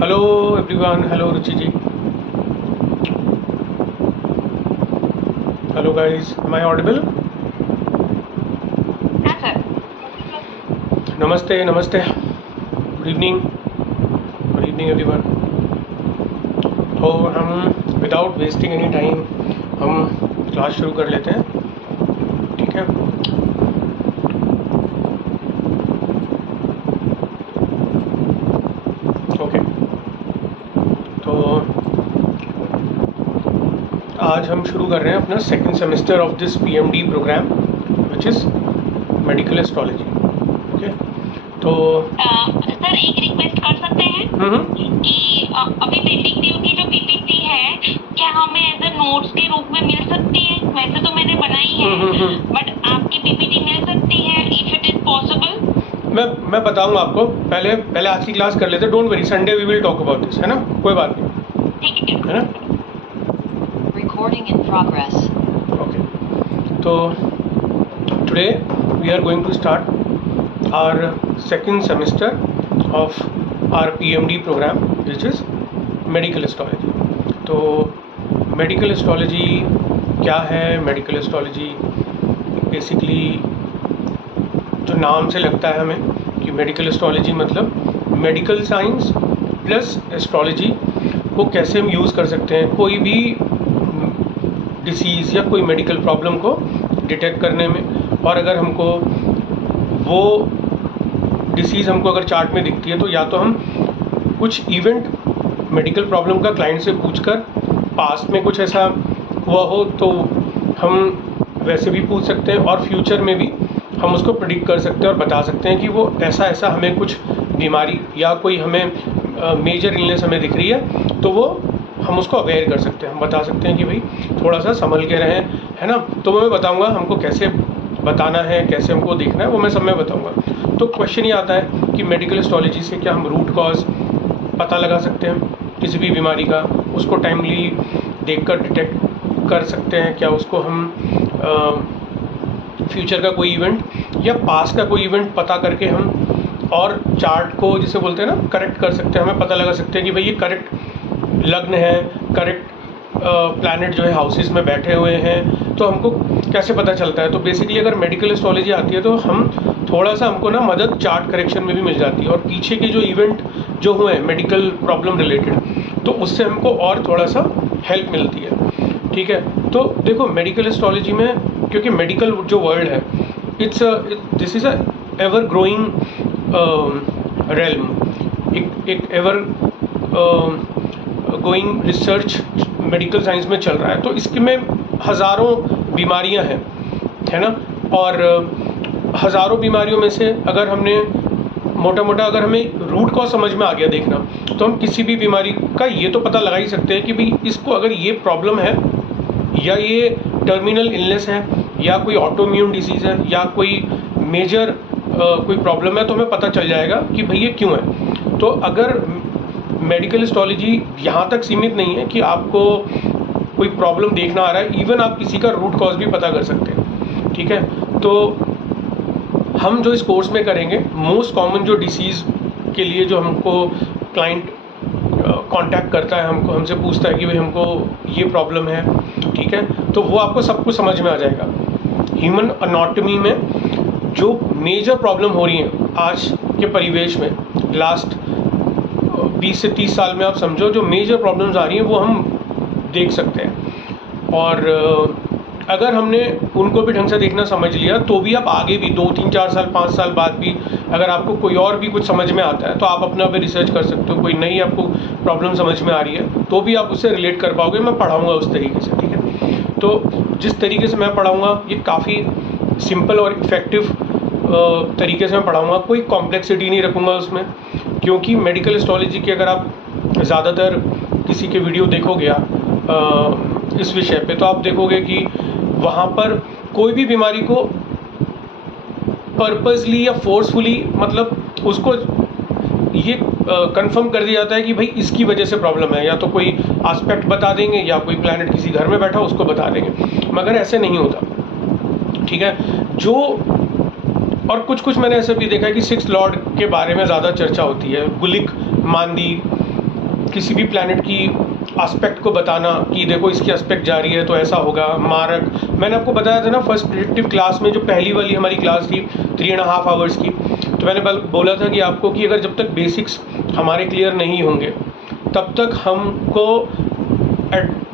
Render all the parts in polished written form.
Hello everyone, hello Ruchi ji. Hello guys, am I audible? हाँ sir. Namaste, namaste. Good evening everyone. तो हम without wasting any time हम class शुरू कर लेते हैं, ठीक है? ओके, तो आज हम शुरू कर रहे हैं अपना second semester of this PMD program which is medical astrology. Okay, तो सर एक रिक्वेस्ट कर सकते हैं कि अभी पेंडिंग ड्यू की जो पीपीटी है क्या हमें एज अ नोट्स के रूप में मिल सकती है? वैसे तो मैंने बनाई है बट आपकी पीपीटी मिल सकती है इफ इट इज पॉसिबल। मैं बताऊंगा आपको। पहले आज की क्लास कर लेते हैं। Don't worry, Sunday we will talk about this, है ना? कोई बात नहीं, ठीक है ना? Recording in progress. ओके, तो today we are going to start our second semester of our PMD program which is medical astrology. तो मेडिकल एस्ट्रोलॉजी क्या है? मेडिकल एस्ट्रोलॉजी बेसिकली जो नाम से लगता है हमें कि मेडिकल एस्ट्रोलॉजी मतलब मेडिकल साइंस प्लस एस्ट्रोलॉजी को कैसे हम यूज़ कर सकते हैं कोई भी डिसीज़ या कोई मेडिकल प्रॉब्लम को डिटेक्ट करने में। और अगर हमको वो डिसीज़ हमको अगर चार्ट में दिखती है तो या तो हम कुछ इवेंट मेडिकल प्रॉब्लम का क्लाइंट से पूछकर पास्ट में कुछ ऐसा हुआ हो तो हम वैसे भी पूछ सकते हैं, और फ्यूचर में भी हम उसको प्रेडिक्ट कर सकते हैं और बता सकते हैं कि वो ऐसा हमें कुछ बीमारी या कोई हमें मेजर इलनेस हमें दिख रही है तो वो हम उसको अवेयर कर सकते हैं। हम बता सकते हैं कि भाई थोड़ा सा संभल के रहें, है ना? तो मैं बताऊंगा हमको कैसे बताना है, कैसे हमको देखना है, वो मैं सब में बताऊंगा। तो क्वेश्चन ये आता है कि मेडिकल एस्ट्रोलॉजी से क्या हम रूट कॉज पता लगा सकते हैं किसी भी बीमारी का? उसको टाइमली देखकर डिटेक्ट कर सकते हैं क्या? उसको हम फ्यूचर का कोई इवेंट या पास्ट का कोई इवेंट पता करके हम और चार्ट को जिसे बोलते हैं ना करेक्ट कर सकते हैं। हमें पता लगा सकते हैं कि भाई ये करेक्ट लग्न है, करेक्ट प्लैनेट जो है हाउसेस में बैठे हुए हैं, तो हमको कैसे पता चलता है? तो बेसिकली अगर मेडिकल एस्ट्रोलॉजी आती है तो हम थोड़ा सा हमको ना मदद चार्ट करेक्शन में भी मिल जाती है, और पीछे के जो इवेंट जो हुए हैं मेडिकल प्रॉब्लम रिलेटेड तो उससे हमको और थोड़ा सा हेल्प मिलती है, ठीक है? तो देखो मेडिकल एस्ट्रोलॉजी में, क्योंकि मेडिकल जो वर्ल्ड है this is a ever growing realm, एक ever going research medical science में चल रहा है। तो इसके में हज़ारों बीमारियां हैं, है ना? और हज़ारों बीमारियों में से अगर हमने मोटा अगर हमें रूट कॉज समझ में आ गया देखना, तो हम किसी भी बीमारी का ये तो पता लगा ही सकते हैं कि भाई इसको अगर ये प्रॉब्लम है या ये टर्मिनल इलनेस है या कोई ऑटोइम्यून डिसीज़ है या कोई मेजर कोई प्रॉब्लम है, तो हमें पता चल जाएगा कि भाई ये क्यों है। तो अगर मेडिकल एस्ट्रोलॉजी यहाँ तक सीमित नहीं है कि आपको कोई प्रॉब्लम देखना आ रहा है, इवन आप किसी का रूट कॉज भी पता कर सकते हैं, ठीक है? तो हम जो इस कोर्स में करेंगे मोस्ट कॉमन जो डिसीज़ के लिए जो हमको क्लाइंट कांटेक्ट करता है, हमसे पूछता है कि भाई हमको ये प्रॉब्लम है, ठीक है? तो वो आपको सब कुछ समझ में आ जाएगा। ह्यूमन अनाटॉमी में जो मेजर प्रॉब्लम हो रही है आज के परिवेश में, लास्ट 20 से 30 साल में आप समझो जो मेजर प्रॉब्लम्स आ रही हैं वो हम देख सकते हैं। और अगर हमने उनको भी ढंग से देखना समझ लिया तो भी आप आगे भी 2, 3, 4 साल 5 साल बाद भी अगर आपको कोई और भी कुछ समझ में आता है तो आप अपना भी रिसर्च कर सकते हो। कोई नई आपको प्रॉब्लम समझ में आ रही है तो भी आप उससे रिलेट कर पाओगे। मैं पढ़ाऊँगा उस तरीके से, ठीक है? तो जिस तरीके से मैं पढ़ाऊँगा ये काफ़ी सिंपल और इफ़ेक्टिव तरीके से मैं पढ़ाऊँगा, कोई कॉम्प्लेक्सिटी नहीं रखूँगा उसमें, क्योंकि मेडिकल एस्ट्रोलॉजी की अगर आप ज़्यादातर किसी के वीडियो देखोगे आप इस विषय पे तो आप देखोगे कि वहाँ पर कोई भी बीमारी को पर्पसली या फोर्सफुली मतलब उसको ये कंफर्म कर दिया जाता है कि भाई इसकी वजह से प्रॉब्लम है, या तो कोई एस्पेक्ट बता देंगे या कोई प्लैनेट किसी घर में बैठा उसको बता देंगे, मगर ऐसे नहीं होता, ठीक है? जो और कुछ मैंने ऐसे भी देखा है कि 6 लॉर्ड के बारे में ज़्यादा चर्चा होती है, गुलिक, मांदी, किसी भी प्लैनेट की एस्पेक्ट को बताना कि देखो इसकी एस्पेक्ट जा रही है तो ऐसा होगा। मारक, मैंने आपको बताया था ना फर्स्ट प्रेडिक्टिव क्लास में, जो पहली वाली हमारी क्लास थी 3.5 आवर्स की, तो मैंने बोला था कि आपको कि अगर जब तक बेसिक्स हमारे क्लियर नहीं होंगे तब तक हमको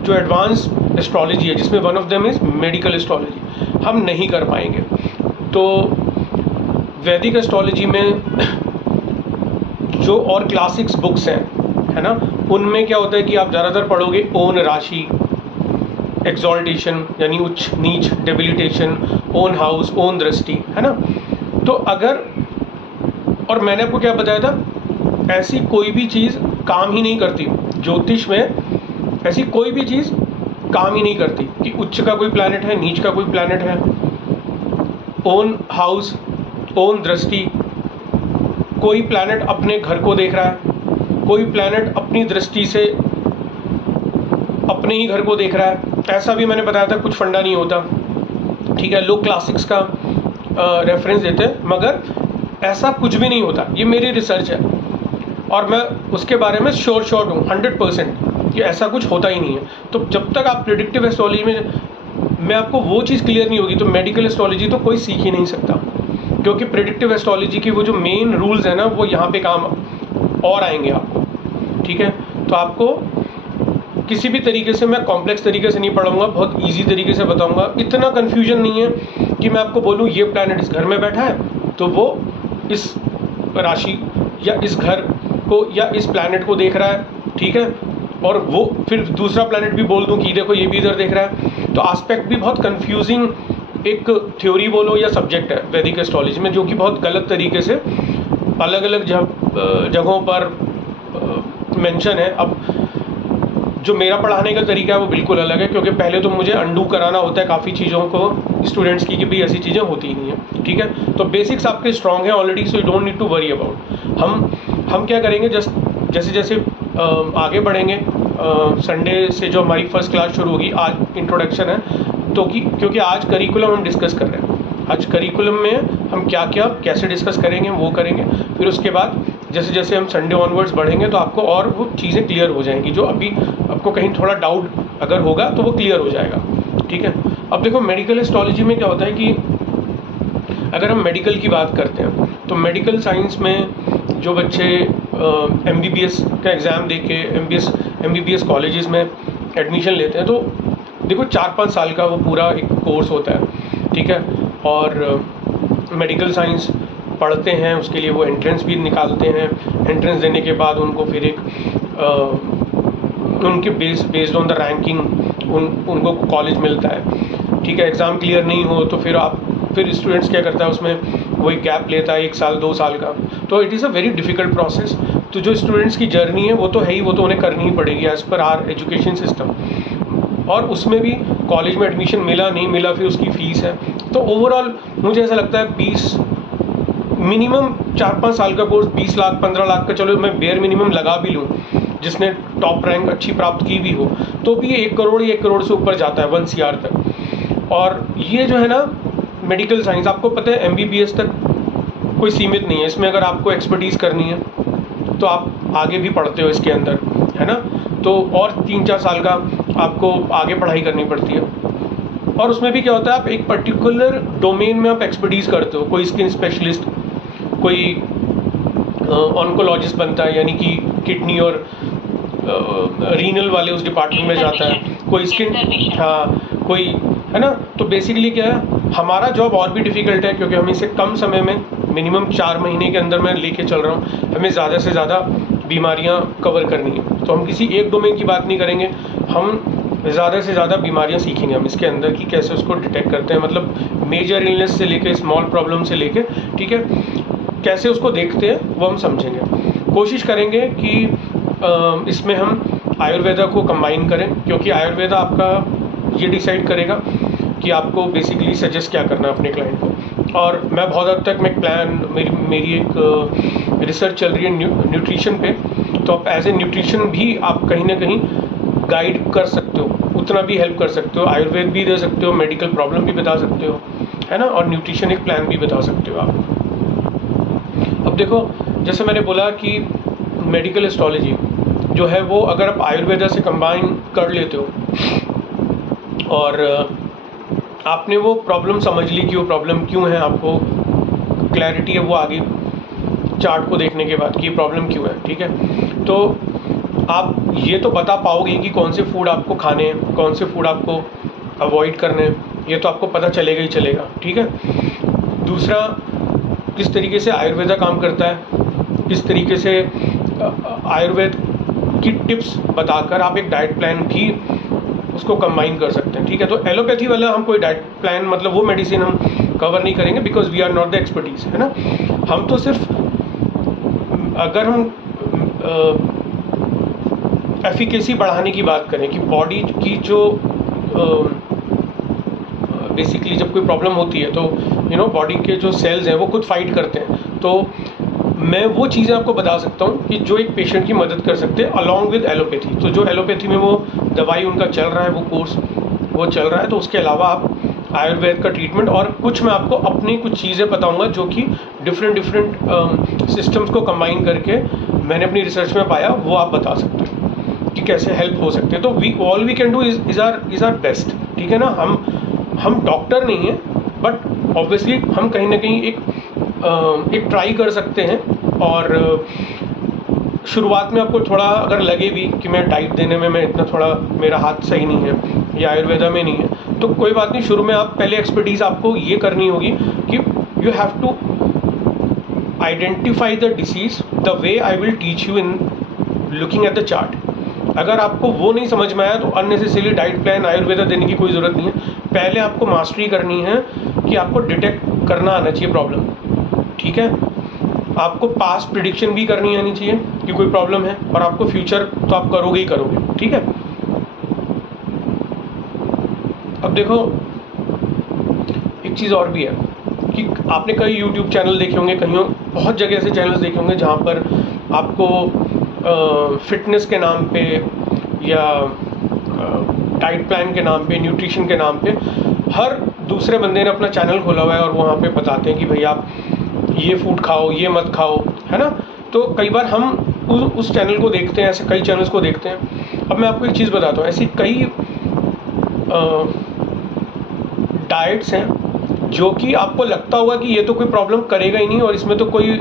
जो एडवांस एस्ट्रोलॉजी है, जिसमें one of them is medical astrology, हम नहीं कर पाएंगे। तो वैदिक एस्ट्रोलॉजी में जो और क्लासिक्स बुक्स हैं, है ना, उनमें क्या होता है कि आप ज़्यादातर पढ़ोगे ओन राशि, एक्सॉल्टेशन यानी उच्च नीच, डेबिलिटेशन, ओन हाउस, ओन दृष्टि, है ना। तो अगर, और मैंने आपको क्या बताया था, ऐसी कोई भी चीज़ काम ही नहीं करती ज्योतिष में, ऐसी कोई भी चीज़ काम ही नहीं करती कि उच्च का कोई प्लैनेट है, नीच का कोई प्लैनेट है, ओन हाउस, ओन दृष्टि, कोई प्लैनेट अपने घर को देख रहा है, कोई प्लैनेट अपनी दृष्टि से अपने ही घर को देख रहा है, ऐसा भी मैंने बताया था, कुछ फंडा नहीं होता। ठीक है, लोग क्लासिक्स का रेफरेंस देते हैं, मगर ऐसा कुछ भी नहीं होता। ये मेरी रिसर्च है और मैं उसके बारे में श्योर हूँ 100% कि ऐसा कुछ होता ही नहीं है। तो जब तक आप प्रेडिक्टिव एस्ट्रोलॉजी में आपको वो चीज़ क्लियर नहीं होगी तो मेडिकल एस्ट्रोलॉजी तो कोई सीख ही नहीं सकता, क्योंकि प्रेडिक्टिव एस्ट्रोलॉजी की वो जो मेन रूल्स है ना, वो यहाँ पे काम और आएंगे आपको। ठीक है, तो आपको किसी भी तरीके से मैं कॉम्प्लेक्स तरीके से नहीं पढ़ाऊंगा, बहुत इजी तरीके से बताऊंगा। इतना कन्फ्यूजन नहीं है कि मैं आपको बोलूँ ये प्लैनेट इस घर में बैठा है तो वो इस राशि या इस घर को या इस प्लैनेट को देख रहा है, ठीक है, और वो फिर दूसरा प्लैनेट भी बोल दूं कि देखो ये भी इधर देख रहा है। तो एस्पेक्ट भी बहुत कंफ्यूजिंग एक थ्योरी बोलो या सब्जेक्ट है वैदिक एस्ट्रोलॉजी में, जो कि बहुत गलत तरीके से अलग अलग जगहों पर मेंशन है। अब जो मेरा पढ़ाने का तरीका है वो बिल्कुल अलग है, क्योंकि पहले तो मुझे अंडू कराना होता है काफ़ी चीज़ों को स्टूडेंट्स की कि भाई ऐसी चीज़ें होती ही नहीं है। ठीक है, तो बेसिक्स आपके स्ट्रॉन्ग हैं already, so you don't need to worry about. हम क्या करेंगे, जैसे जैसे आगे बढ़ेंगे, संडे से जो हमारी फर्स्ट क्लास शुरू होगी, आज इंट्रोडक्शन है, तो क्योंकि आज करिकुलम हम डिस्कस कर रहे हैं, आज करिकुलम में हम क्या क्या कैसे डिस्कस करेंगे वो करेंगे। फिर उसके बाद जैसे जैसे हम संडे ऑनवर्ड्स बढ़ेंगे तो आपको और वो चीज़ें क्लियर हो जाएंगी, जो अभी आपको कहीं थोड़ा डाउट अगर होगा तो वो क्लियर हो जाएगा। ठीक है, अब देखो मेडिकल एस्ट्रोलॉजी में क्या होता है कि अगर हम मेडिकल की बात करते हैं तो मेडिकल साइंस में जो बच्चे MBBS का एग्ज़ाम दे के MBBS कॉलेजेस में एडमिशन लेते हैं, तो देखो 4-5 साल का वो पूरा एक कोर्स होता है। ठीक है, और मेडिकल साइंस पढ़ते हैं, उसके लिए वो एंट्रेंस भी निकालते हैं। एंट्रेंस देने के बाद उनको फिर एक उनके बेस्ड ऑन द रैंकिंग उनको कॉलेज मिलता है। ठीक है, एग्ज़ाम क्लियर नहीं हो तो फिर स्टूडेंट्स क्या करता है, उसमें वही गैप लेता है 1 साल 2 साल का। तो it is a very difficult process. तो जो स्टूडेंट्स की जर्नी है वो तो है ही, वो तो उन्हें करनी ही पड़ेगी as per are education system. और उसमें भी कॉलेज में एडमिशन मिला नहीं मिला, फिर उसकी फ़ीस है। तो ओवरऑल मुझे ऐसा लगता है मिनिमम 4-5 साल का कोर्स 20 लाख 15 लाख का, चलो मैं बेयर मिनिमम लगा भी लूँ, जिसने टॉप रैंक अच्छी प्राप्त की भी हो, तो भी ये 1 करोड़ या 1 करोड़ से ऊपर जाता है 1 CR तक। और ये जो है ना मेडिकल साइंस, आपको पता है MBBS तक कोई सीमित नहीं है। इसमें अगर आपको एक्सपर्टीज़ करनी है तो आप आगे भी पढ़ते हो इसके अंदर, है ना, तो और 3-4 साल का आपको आगे पढ़ाई करनी पड़ती है। और उसमें भी क्या होता है, आप एक पर्टिकुलर डोमेन में आप एक्सपर्टीज़ करते हो। कोई स्किन स्पेशलिस्ट, कोई ऑन्कोलॉजिस्ट बनता है, यानी कि किडनी और रीनल वाले उस डिपार्टमेंट में जाता है, कोई स्किन, हाँ कोई, है ना। तो बेसिकली क्या है, हमारा जॉब और भी डिफ़िकल्ट है, क्योंकि हमें इसे कम समय में मिनिमम 4 महीने के अंदर मैं लेके चल रहा हूँ, हमें ज़्यादा से ज़्यादा बीमारियाँ कवर करनी है। तो हम किसी एक डोमेन की बात नहीं करेंगे, हम ज़्यादा से ज़्यादा बीमारियाँ सीखेंगे हम इसके अंदर कि कैसे उसको डिटेक्ट करते हैं, मतलब मेजर इलनेस से लेके स्मॉल प्रॉब्लम से लेके, ठीक है, कैसे उसको देखते हैं वो हम समझेंगे। कोशिश करेंगे कि इसमें हम आयुर्वेदा को कंबाइन करें, क्योंकि आयुर्वेदा आपका ये डिसाइड करेगा कि आपको बेसिकली सजेस्ट क्या करना है अपने क्लाइंट को। और मैं बहुत हद तक मैं प्लान मेरी एक रिसर्च चल रही है न्यूट्रिशन पे, तो आप एज ए न्यूट्रिशन भी आप कहीं ना कहीं गाइड कर सकते हो, उतना भी हेल्प कर सकते हो, आयुर्वेद भी दे सकते हो, मेडिकल प्रॉब्लम भी बता सकते हो, है ना, और न्यूट्रिशन एक प्लान भी बता सकते हो आप। अब देखो, जैसे मैंने बोला कि मेडिकल एस्ट्रोलॉजी जो है वो अगर आप आयुर्वेदा से कंबाइन कर लेते हो और आपने वो प्रॉब्लम समझ ली कि वो प्रॉब्लम क्यों है, आपको क्लैरिटी है वो आगे चार्ट को देखने के बाद कि ये प्रॉब्लम क्यों है, ठीक है। तो आप ये तो बता पाओगे कि कौन से फूड आपको खाने हैं, कौन से फूड आपको अवॉइड करने हैं, ये तो आपको पता चलेगा ही चलेगा, ठीक है। दूसरा, किस तरीके से आयुर्वेदा काम करता है, किस तरीके से आयुर्वेद की टिप्स बताकर आप एक डाइट प्लान भी उसको कंबाइन कर सकते हैं, ठीक है। तो एलोपैथी वाला हम कोई डाइट प्लान मतलब वो मेडिसिन हम कवर नहीं करेंगे because we are not the expertise, है ना। हम तो सिर्फ अगर हम एफिकेसी बढ़ाने की बात करें कि बॉडी की जो बेसिकली जब कोई प्रॉब्लम होती है तो बॉडी के जो सेल्स हैं वो खुद फाइट करते हैं, तो मैं वो चीज़ें आपको बता सकता हूँ कि जो एक पेशेंट की मदद कर सकते हैं अलॉन्ग विद एलोपैथी। तो जो एलोपैथी में वो दवाई उनका चल रहा है, वो कोर्स वो चल रहा है, तो उसके अलावा आप आयुर्वेद का ट्रीटमेंट और कुछ मैं आपको अपनी कुछ चीज़ें बताऊंगा जो कि डिफरेंट सिस्टम्स को कंबाइन करके मैंने अपनी रिसर्च में पाया, वो आप बता सकते हो कि कैसे हेल्प हो सकते हैं। तो all we can do is our best, ठीक है ना। हम डॉक्टर नहीं हैं, बट ऑब्वियसली हम कहीं ना कहीं एक ट्राई कर सकते हैं। और शुरुआत में आपको थोड़ा अगर लगे भी कि मैं डाइट देने में मैं इतना थोड़ा मेरा हाथ सही नहीं है या आयुर्वेदा में नहीं है, तो कोई बात नहीं। शुरू में आप पहले एक्सपर्टीज़ आपको ये करनी होगी कि you have to identify the disease the way I will teach you in looking at the chart. अगर आपको वो नहीं समझ में आया तो अननेसेसरी डाइट प्लान आयुर्वेदा देने की कोई ज़रूरत नहीं है। पहले आपको मास्टरी करनी है कि आपको डिटेक्ट करना आना चाहिए प्रॉब्लम, ठीक है। आपको पास्ट प्रिडिक्शन भी करनी आनी चाहिए कि कोई प्रॉब्लम है, और आपको फ्यूचर तो आप करोगे ही करोगे, ठीक है। अब देखो एक चीज़ और भी है कि आपने कई YouTube चैनल देखे होंगे, कहीं बहुत जगह ऐसे चैनल्स देखे होंगे जहाँ पर आपको फिटनेस के नाम पे या डाइट प्लान के नाम पे, न्यूट्रिशन के नाम पे हर दूसरे बंदे ने अपना चैनल खोला हुआ है और वहाँ पे बताते हैं कि भाई आप ये फूड खाओ, ये मत खाओ, है ना। तो कई बार हम उस चैनल को देखते हैं, ऐसे कई चैनल्स को देखते हैं। अब मैं आपको एक चीज़ बताता हूँ, ऐसी कई डाइट्स हैं जो कि आपको लगता होगा कि ये तो कोई प्रॉब्लम करेगा ही नहीं और इसमें तो कोई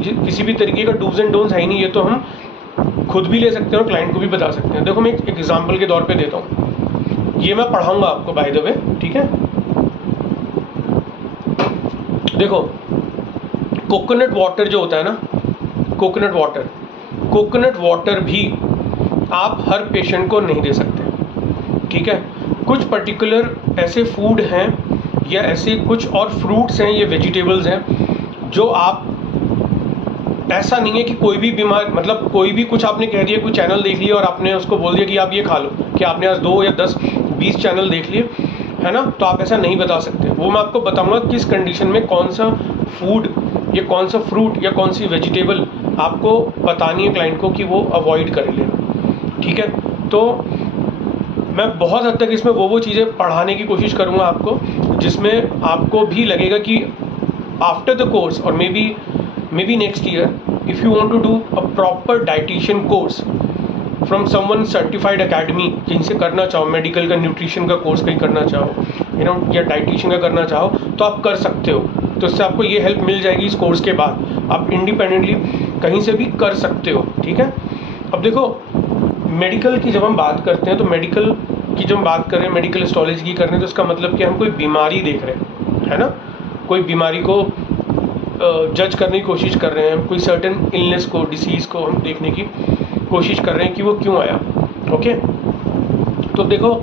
किसी भी तरीके का डूज एंड डोंट्स है ही नहीं, ये तो हम खुद भी ले सकते हैं और क्लाइंट को भी बता सकते हैं। देखो मैं एक एग्जांपल के तौर पे देता हूँ, ये मैं पढ़ाऊँगा आपको बाय द वे, ठीक है। देखो कोकोनट वाटर जो होता है ना, कोकोनट वाटर भी आप हर पेशेंट को नहीं दे सकते, ठीक है। कुछ पर्टिकुलर ऐसे फूड हैं या ऐसे कुछ और फ्रूट्स हैं, ये वेजिटेबल्स हैं जो आप, ऐसा नहीं है कि कोई भी बीमार मतलब कोई भी कुछ आपने कह दिया, कोई चैनल देख लिया और आपने उसको बोल दिया कि आप ये खा लो, कि आपने आज 2 या 10 20 चैनल देख लिए, है ना, तो आप ऐसा नहीं बता सकते। वो मैं आपको बताऊंगा किस कंडीशन में कौन सा फूड या कौन सा फ्रूट या कौन सी वेजिटेबल आपको बतानी है क्लाइंट को कि वो अवॉइड कर ले, ठीक है। तो मैं बहुत हद तक इसमें वो चीज़ें पढ़ाने की कोशिश करूँगा आपको, जिसमें आपको भी लगेगा कि आफ्टर द कोर्स और maybe next year if you want to do a proper dietitian course from someone certified academy, जिनसे करना चाहो, मेडिकल का न्यूट्रिशन का कोर्स कहीं करना चाहो या डाइटिशियन का करना चाहो, तो आप कर सकते हो। तो इससे आपको ये हेल्प मिल जाएगी इस कोर्स के बाद, आप इंडिपेंडेंटली कहीं से भी कर सकते हो, ठीक है। अब देखो मेडिकल की जब हम बात करते हैं तो मेडिकल की जब हम बात कर रहे हैं, मेडिकल हिस्टोलॉजी की कर रहे हैं, तो इसका मतलब कि हम कोई बीमारी देख रहे हैं, है ना, कोई बीमारी को जज करने की कोशिश कर रहे हैं, कोई सर्टेन इलनेस को, डिसीज़ को हम देखने की कोशिश कर रहे हैं कि वो क्यों आया, ओके। तो देखो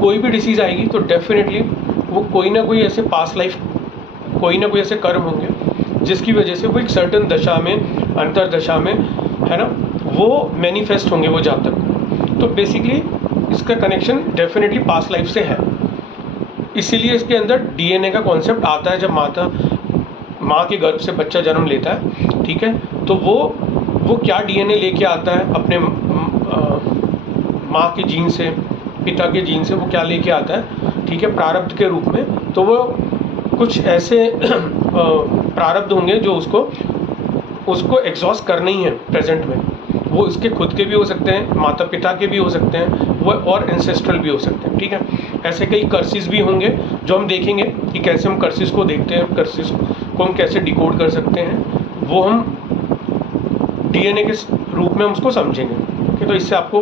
कोई भी डिसीज़ आएगी तो डेफिनेटली वो कोई ना कोई ऐसे पास्ट लाइफ, कोई ना कोई ऐसे कर्म होंगे जिसकी वजह से वो एक सर्टेन दशा में, अंतरदशा में, है ना, वो मैनिफेस्ट होंगे वो जातक। तो बेसिकली इसका कनेक्शन डेफिनेटली पास्ट लाइफ से है, इसीलिए इसके अंदर डीएनए का कॉन्सेप्ट आता है। जब माँ के गर्भ से बच्चा जन्म लेता है, ठीक है, तो वो क्या डीएनए लेके आता है अपने माँ के जीन से, पिता के जीन से, वो क्या लेके आता है, ठीक है, प्रारब्ध के रूप में। तो वो कुछ ऐसे प्रारब्ध होंगे जो उसको एग्जॉस्ट करना ही है प्रेजेंट में, वो इसके खुद के भी हो सकते हैं, माता पिता के भी हो सकते हैं, वो और एंसेस्ट्रल भी हो सकते हैं, ठीक है। ऐसे कई कर्सिस भी होंगे जो हम देखेंगे कि कैसे हम कर्सिस को देखते हैं, कर्सिस को हम कैसे डिकोड कर सकते हैं, वो हम डीएनए के रूप में हम उसको समझेंगे, ठीक है। तो इससे आपको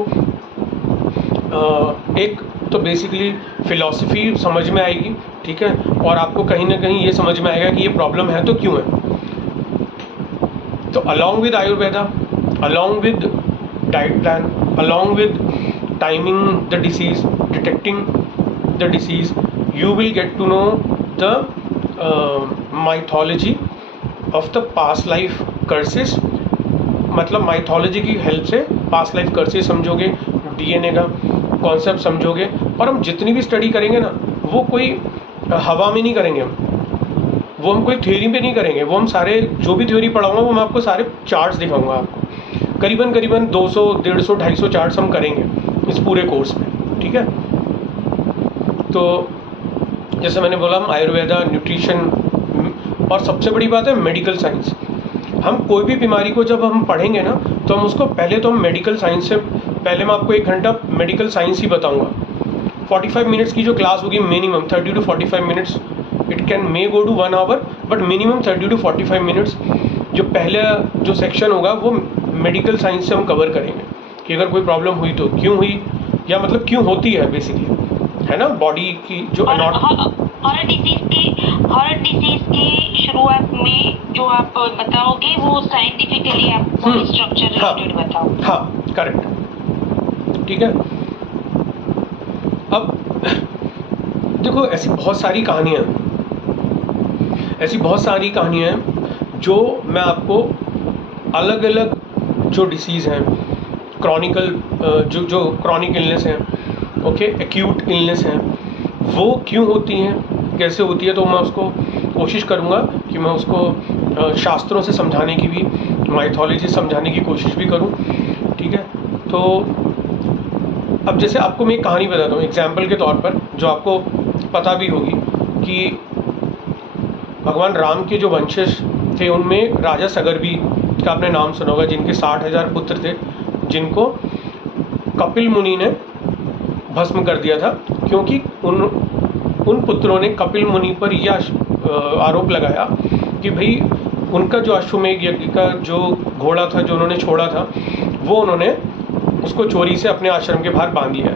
एक तो बेसिकली फिलॉसफी समझ में आएगी, ठीक है, और आपको कहीं ना कहीं ये समझ में आएगा कि ये प्रॉब्लम है तो क्यों है। तो along with Ayurveda, along with diet plan, along with timing the disease, detecting the disease, you will get to know the mythology of the past life curses। मतलब माइथोलॉजी की हेल्प से पास्ट लाइफ कर्सेस समझोगे, DNA का concept समझोगे, और हम जितनी भी स्टडी करेंगे ना वो कोई हवा में नहीं करेंगे, वो हम कोई थ्योरी पे नहीं करेंगे, वो हम सारे जो भी थ्योरी पढ़ाऊंगा वो मैं आपको सारे चार्ट्स दिखाऊंगा। आपको करीबन 200, 150, 250 चार्ट्स हम करेंगे इस पूरे कोर्स में, ठीक है। तो जैसे मैंने बोला, हम आयुर्वेदा, न्यूट्रिशन, और सबसे बड़ी बात है मेडिकल साइंस। हम कोई भी बीमारी को जब हम पढ़ेंगे ना तो हम उसको पहले तो हम मेडिकल साइंस से, पहले मैं आपको 1 घंटा मेडिकल साइंस ही बताऊंगा। 45 मिनट्स की जो क्लास होगी minimum 30 to 45 minutes, it can may go to 1 hour, but minimum 30 to 45 minutes जो पहला जो सेक्शन होगा वो मेडिकल साइंस से हम कवर करेंगे कि अगर कोई प्रॉब्लम हुई तो क्यों हुई, या मतलब क्यों होती है बेसिकली, है ना, बॉडी की जो हॉरर डिजीज के शुरुआत में जो आप बताओगे वो साइंटिफिकली आप स्ट्रक्चर रिलेटेड बताओ। हाँ करेक्ट, ठीक है। अब देखो ऐसी बहुत सारी कहानियाँ हैं जो मैं आपको अलग अलग जो डिसीज़ हैं, क्रॉनिकल जो क्रॉनिक इलनेस हैं, ओके, एक्यूट इलनेस हैं, वो क्यों होती हैं, कैसे होती है, तो मैं उसको कोशिश करूँगा कि मैं उसको शास्त्रों से समझाने की भी, माइथोलॉजी समझाने की कोशिश भी करूँ, ठीक है। तो अब जैसे आपको मैं एक कहानी बताता हूँ एग्जाम्पल के तौर पर, जो आपको पता भी होगी कि भगवान राम के जो वंशज थे उनमें राजा सगरवी का आपने नाम सुना होगा, जिनके 60,000 पुत्र थे, जिनको कपिल मुनि ने भस्म कर दिया था, क्योंकि उन पुत्रों ने कपिल मुनि पर यह आरोप लगाया कि भाई उनका जो अश्वमेध यज्ञ का जो घोड़ा था जो उन्होंने छोड़ा था, वो उन्होंने उसको चोरी से अपने आश्रम के बाहर बांध लिया।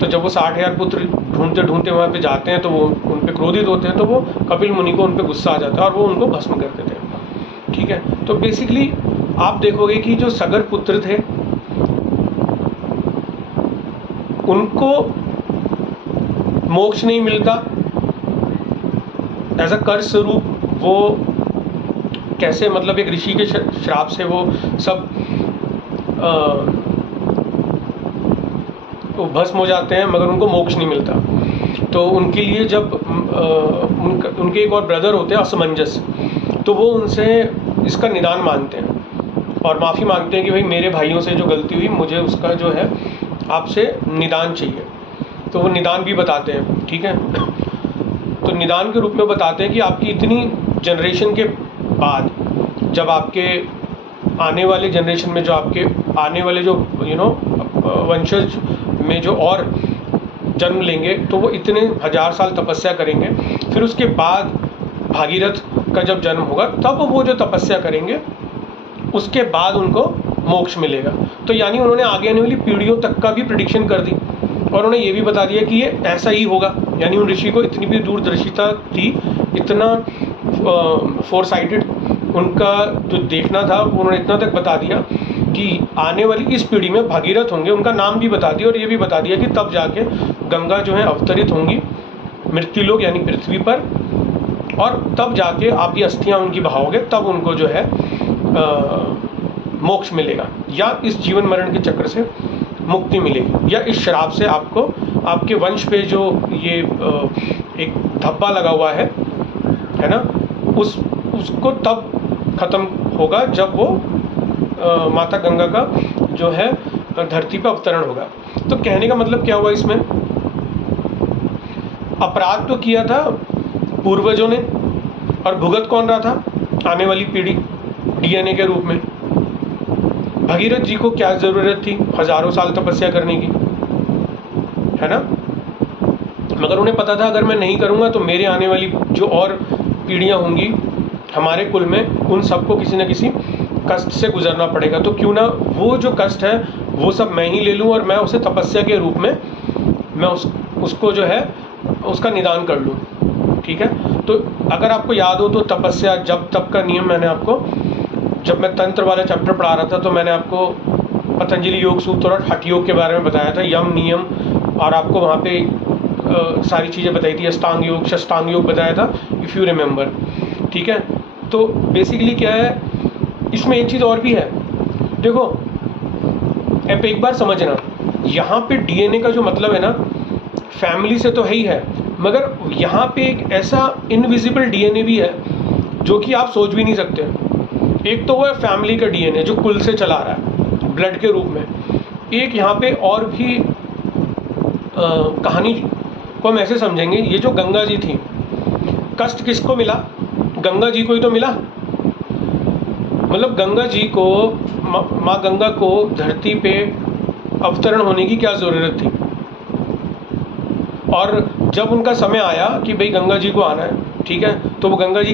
तो जब वो 60,000 पुत्र ढूंढते ढूंढते वहाँ पे जाते हैं तो वो उन पे क्रोधित होते हैं, तो वो कपिल मुनि को उन पे गुस्सा आ जाता है और वो उनको भस्म कर देते हैं, ठीक है। तो बेसिकली आप देखोगे कि जो सगर पुत्र थे उनको मोक्ष नहीं मिलता, एज अ कर्ज स्वरूप वो कैसे, मतलब एक ऋषि के श्राप से वो सब वो भस्म हो जाते हैं, मगर उनको मोक्ष नहीं मिलता। तो उनके लिए जब उनके एक और ब्रदर होते हैं असमंजस, तो वो उनसे इसका निदान मांगते हैं और माफ़ी मांगते हैं कि भाई मेरे भाइयों से जो गलती हुई मुझे उसका जो है आपसे निदान चाहिए। तो वो निदान भी बताते हैं, ठीक है। तो निदान के रूप में बताते हैं कि आपकी इतनी जनरेशन के बाद, जब आपके आने वाले जनरेशन में जो आपके आने वाले जो वंशज में जो और जन्म लेंगे, तो वो इतने 1000 साल तपस्या करेंगे, फिर उसके बाद भागीरथ का जब जन्म होगा तब वो जो तपस्या करेंगे उसके बाद उनको मोक्ष मिलेगा। तो यानी उन्होंने आगे आने वाली पीढ़ियों तक का भी प्रिडिक्शन कर दी और उन्होंने ये भी बता दिया कि ये ऐसा ही होगा। यानी उन ऋषि को इतनी भी दूरदर्शिता थी, इतना फोरसाइटेड उनका जो देखना था, उन्होंने इतना तक बता दिया कि आने वाली इस पीढ़ी में भागीरथ होंगे, उनका नाम भी बता दिया और ये भी बता दिया कि तब जाके गंगा जो है अवतरित होंगी मृत्युलोक यानी पृथ्वी पर, और तब जाके आप ये अस्थियाँ उनकी बहाओगे, तब उनको जो है मोक्ष मिलेगा या इस जीवन मरण के चक्र से मुक्ति मिलेगी, या इस श्राप से आपको आपके वंश पे जो ये एक धब्बा लगा हुआ है ना, उसको तब ख़त्म होगा जब वो माता गंगा का जो है धरती पर अवतरण होगा। तो कहने का मतलब क्या हुआ, इसमें अपराध तो किया था पूर्वजों ने और भुगत कौन रहा था, आने वाली पीढ़ी डीएनए के रूप में। भगीरथ जी को क्या ज़रूरत थी हज़ारों साल तपस्या करने की, है ना? मगर उन्हें पता था अगर मैं नहीं करूँगा तो मेरे आने वाली जो और पीढ़ियाँ होंगी हमारे कुल में, उन सबको किसी न किसी कष्ट से गुजरना पड़ेगा। तो क्यों ना वो जो कष्ट है वो सब मैं ही ले लूँ और मैं उसे तपस्या के रूप में मैं उसको जो है उसका निदान कर लूँ। ठीक है, तो अगर आपको याद हो तो तपस्या जब तप का नियम मैंने आपको, जब मैं तंत्र वाला चैप्टर पढ़ा रहा था तो मैंने आपको पतंजलि योग सूत्र और हठ योग के बारे में बताया था, यम नियम, और आपको वहाँ पे सारी चीज़ें बताई थी, अष्टांग योग शष्टांग योग बताया था, इफ़ यू रिमेंबर। ठीक है, तो बेसिकली क्या है इसमें एक चीज़ और भी है। देखो अब एक बार समझना, यहाँ पे डीएनए का जो मतलब है ना, फैमिली से तो है ही है, मगर यहाँ पे एक ऐसा इनविजिबल डीएनए भी है जो कि आप सोच भी नहीं सकते। एक तो वो है फैमिली का डीएनए जो कुल से चला रहा है ब्लड के रूप में। एक यहाँ पे और भी कहानी को हम ऐसे समझेंगे, ये जो गंगा जी थी, कष्ट किसको मिला? गंगा जी को ही तो मिला। मतलब गंगा जी को, माँ गंगा को धरती पे अवतरण होने की क्या ज़रूरत थी? और जब उनका समय आया कि भाई गंगा जी को आना है, ठीक है, तो वो गंगा जी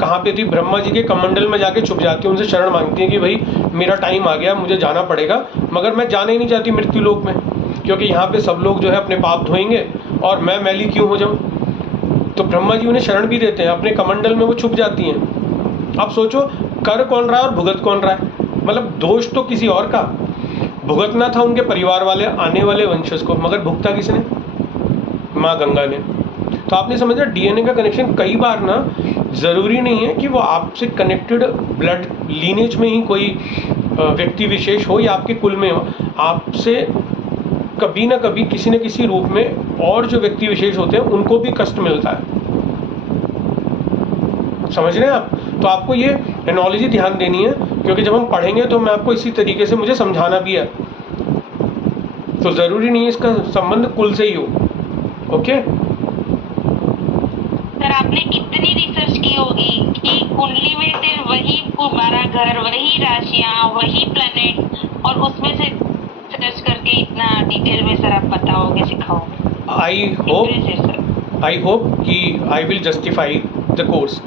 कहाँ पे थी? ब्रह्मा जी के कमंडल में जाके छुप जाती है, उनसे शरण मांगती हैं कि भाई मेरा टाइम आ गया, मुझे जाना पड़ेगा, मगर मैं जाने ही नहीं चाहती मृत्यु लोक में, क्योंकि यहाँ पे सब लोग जो है अपने पाप धोएंगे और मैं मैली क्यों हो जाऊँ। तो ब्रह्मा जी उन्हें शरण भी देते हैं, अपने कमंडल में वो छुप जाती हैं। अब सोचो कर कौन रहा है और भुगत कौन रहा है? मतलब दोष तो किसी और का, भुगतना था उनके परिवार वाले आने वाले वंशज को, मगर भुगता किसने? माँ गंगा ने। तो आपने समझा डीएनए का कनेक्शन कई बार ना, ज़रूरी नहीं है कि वो आपसे कनेक्टेड ब्लड लीनेज में ही कोई व्यक्ति विशेष हो या आपके कुल में हो, आपसे कभी ना कभी किसी न किसी रूप में और जो व्यक्ति विशेष होते हैं उनको भी कष्ट मिलता है। समझ रहे हैं आप? तो आपको ये एनोलॉजी ध्यान देनी है, क्योंकि जब हम पढ़ेंगे तो मैं आपको इसी तरीके से मुझे समझाना भी है। तो ज़रूरी नहीं है इसका संबंध कुल से ही हो। ओके सर, आपने कितनी रिसर्च की होगी कि कुंडली में सिर्फ वही हमारा घर, वही राशियां, वही प्लैनेट, और उसमें से सर्च करके इतना डिटेल में सर आप बताओगे, सिखाओगे। आई होप कि I will justify the course.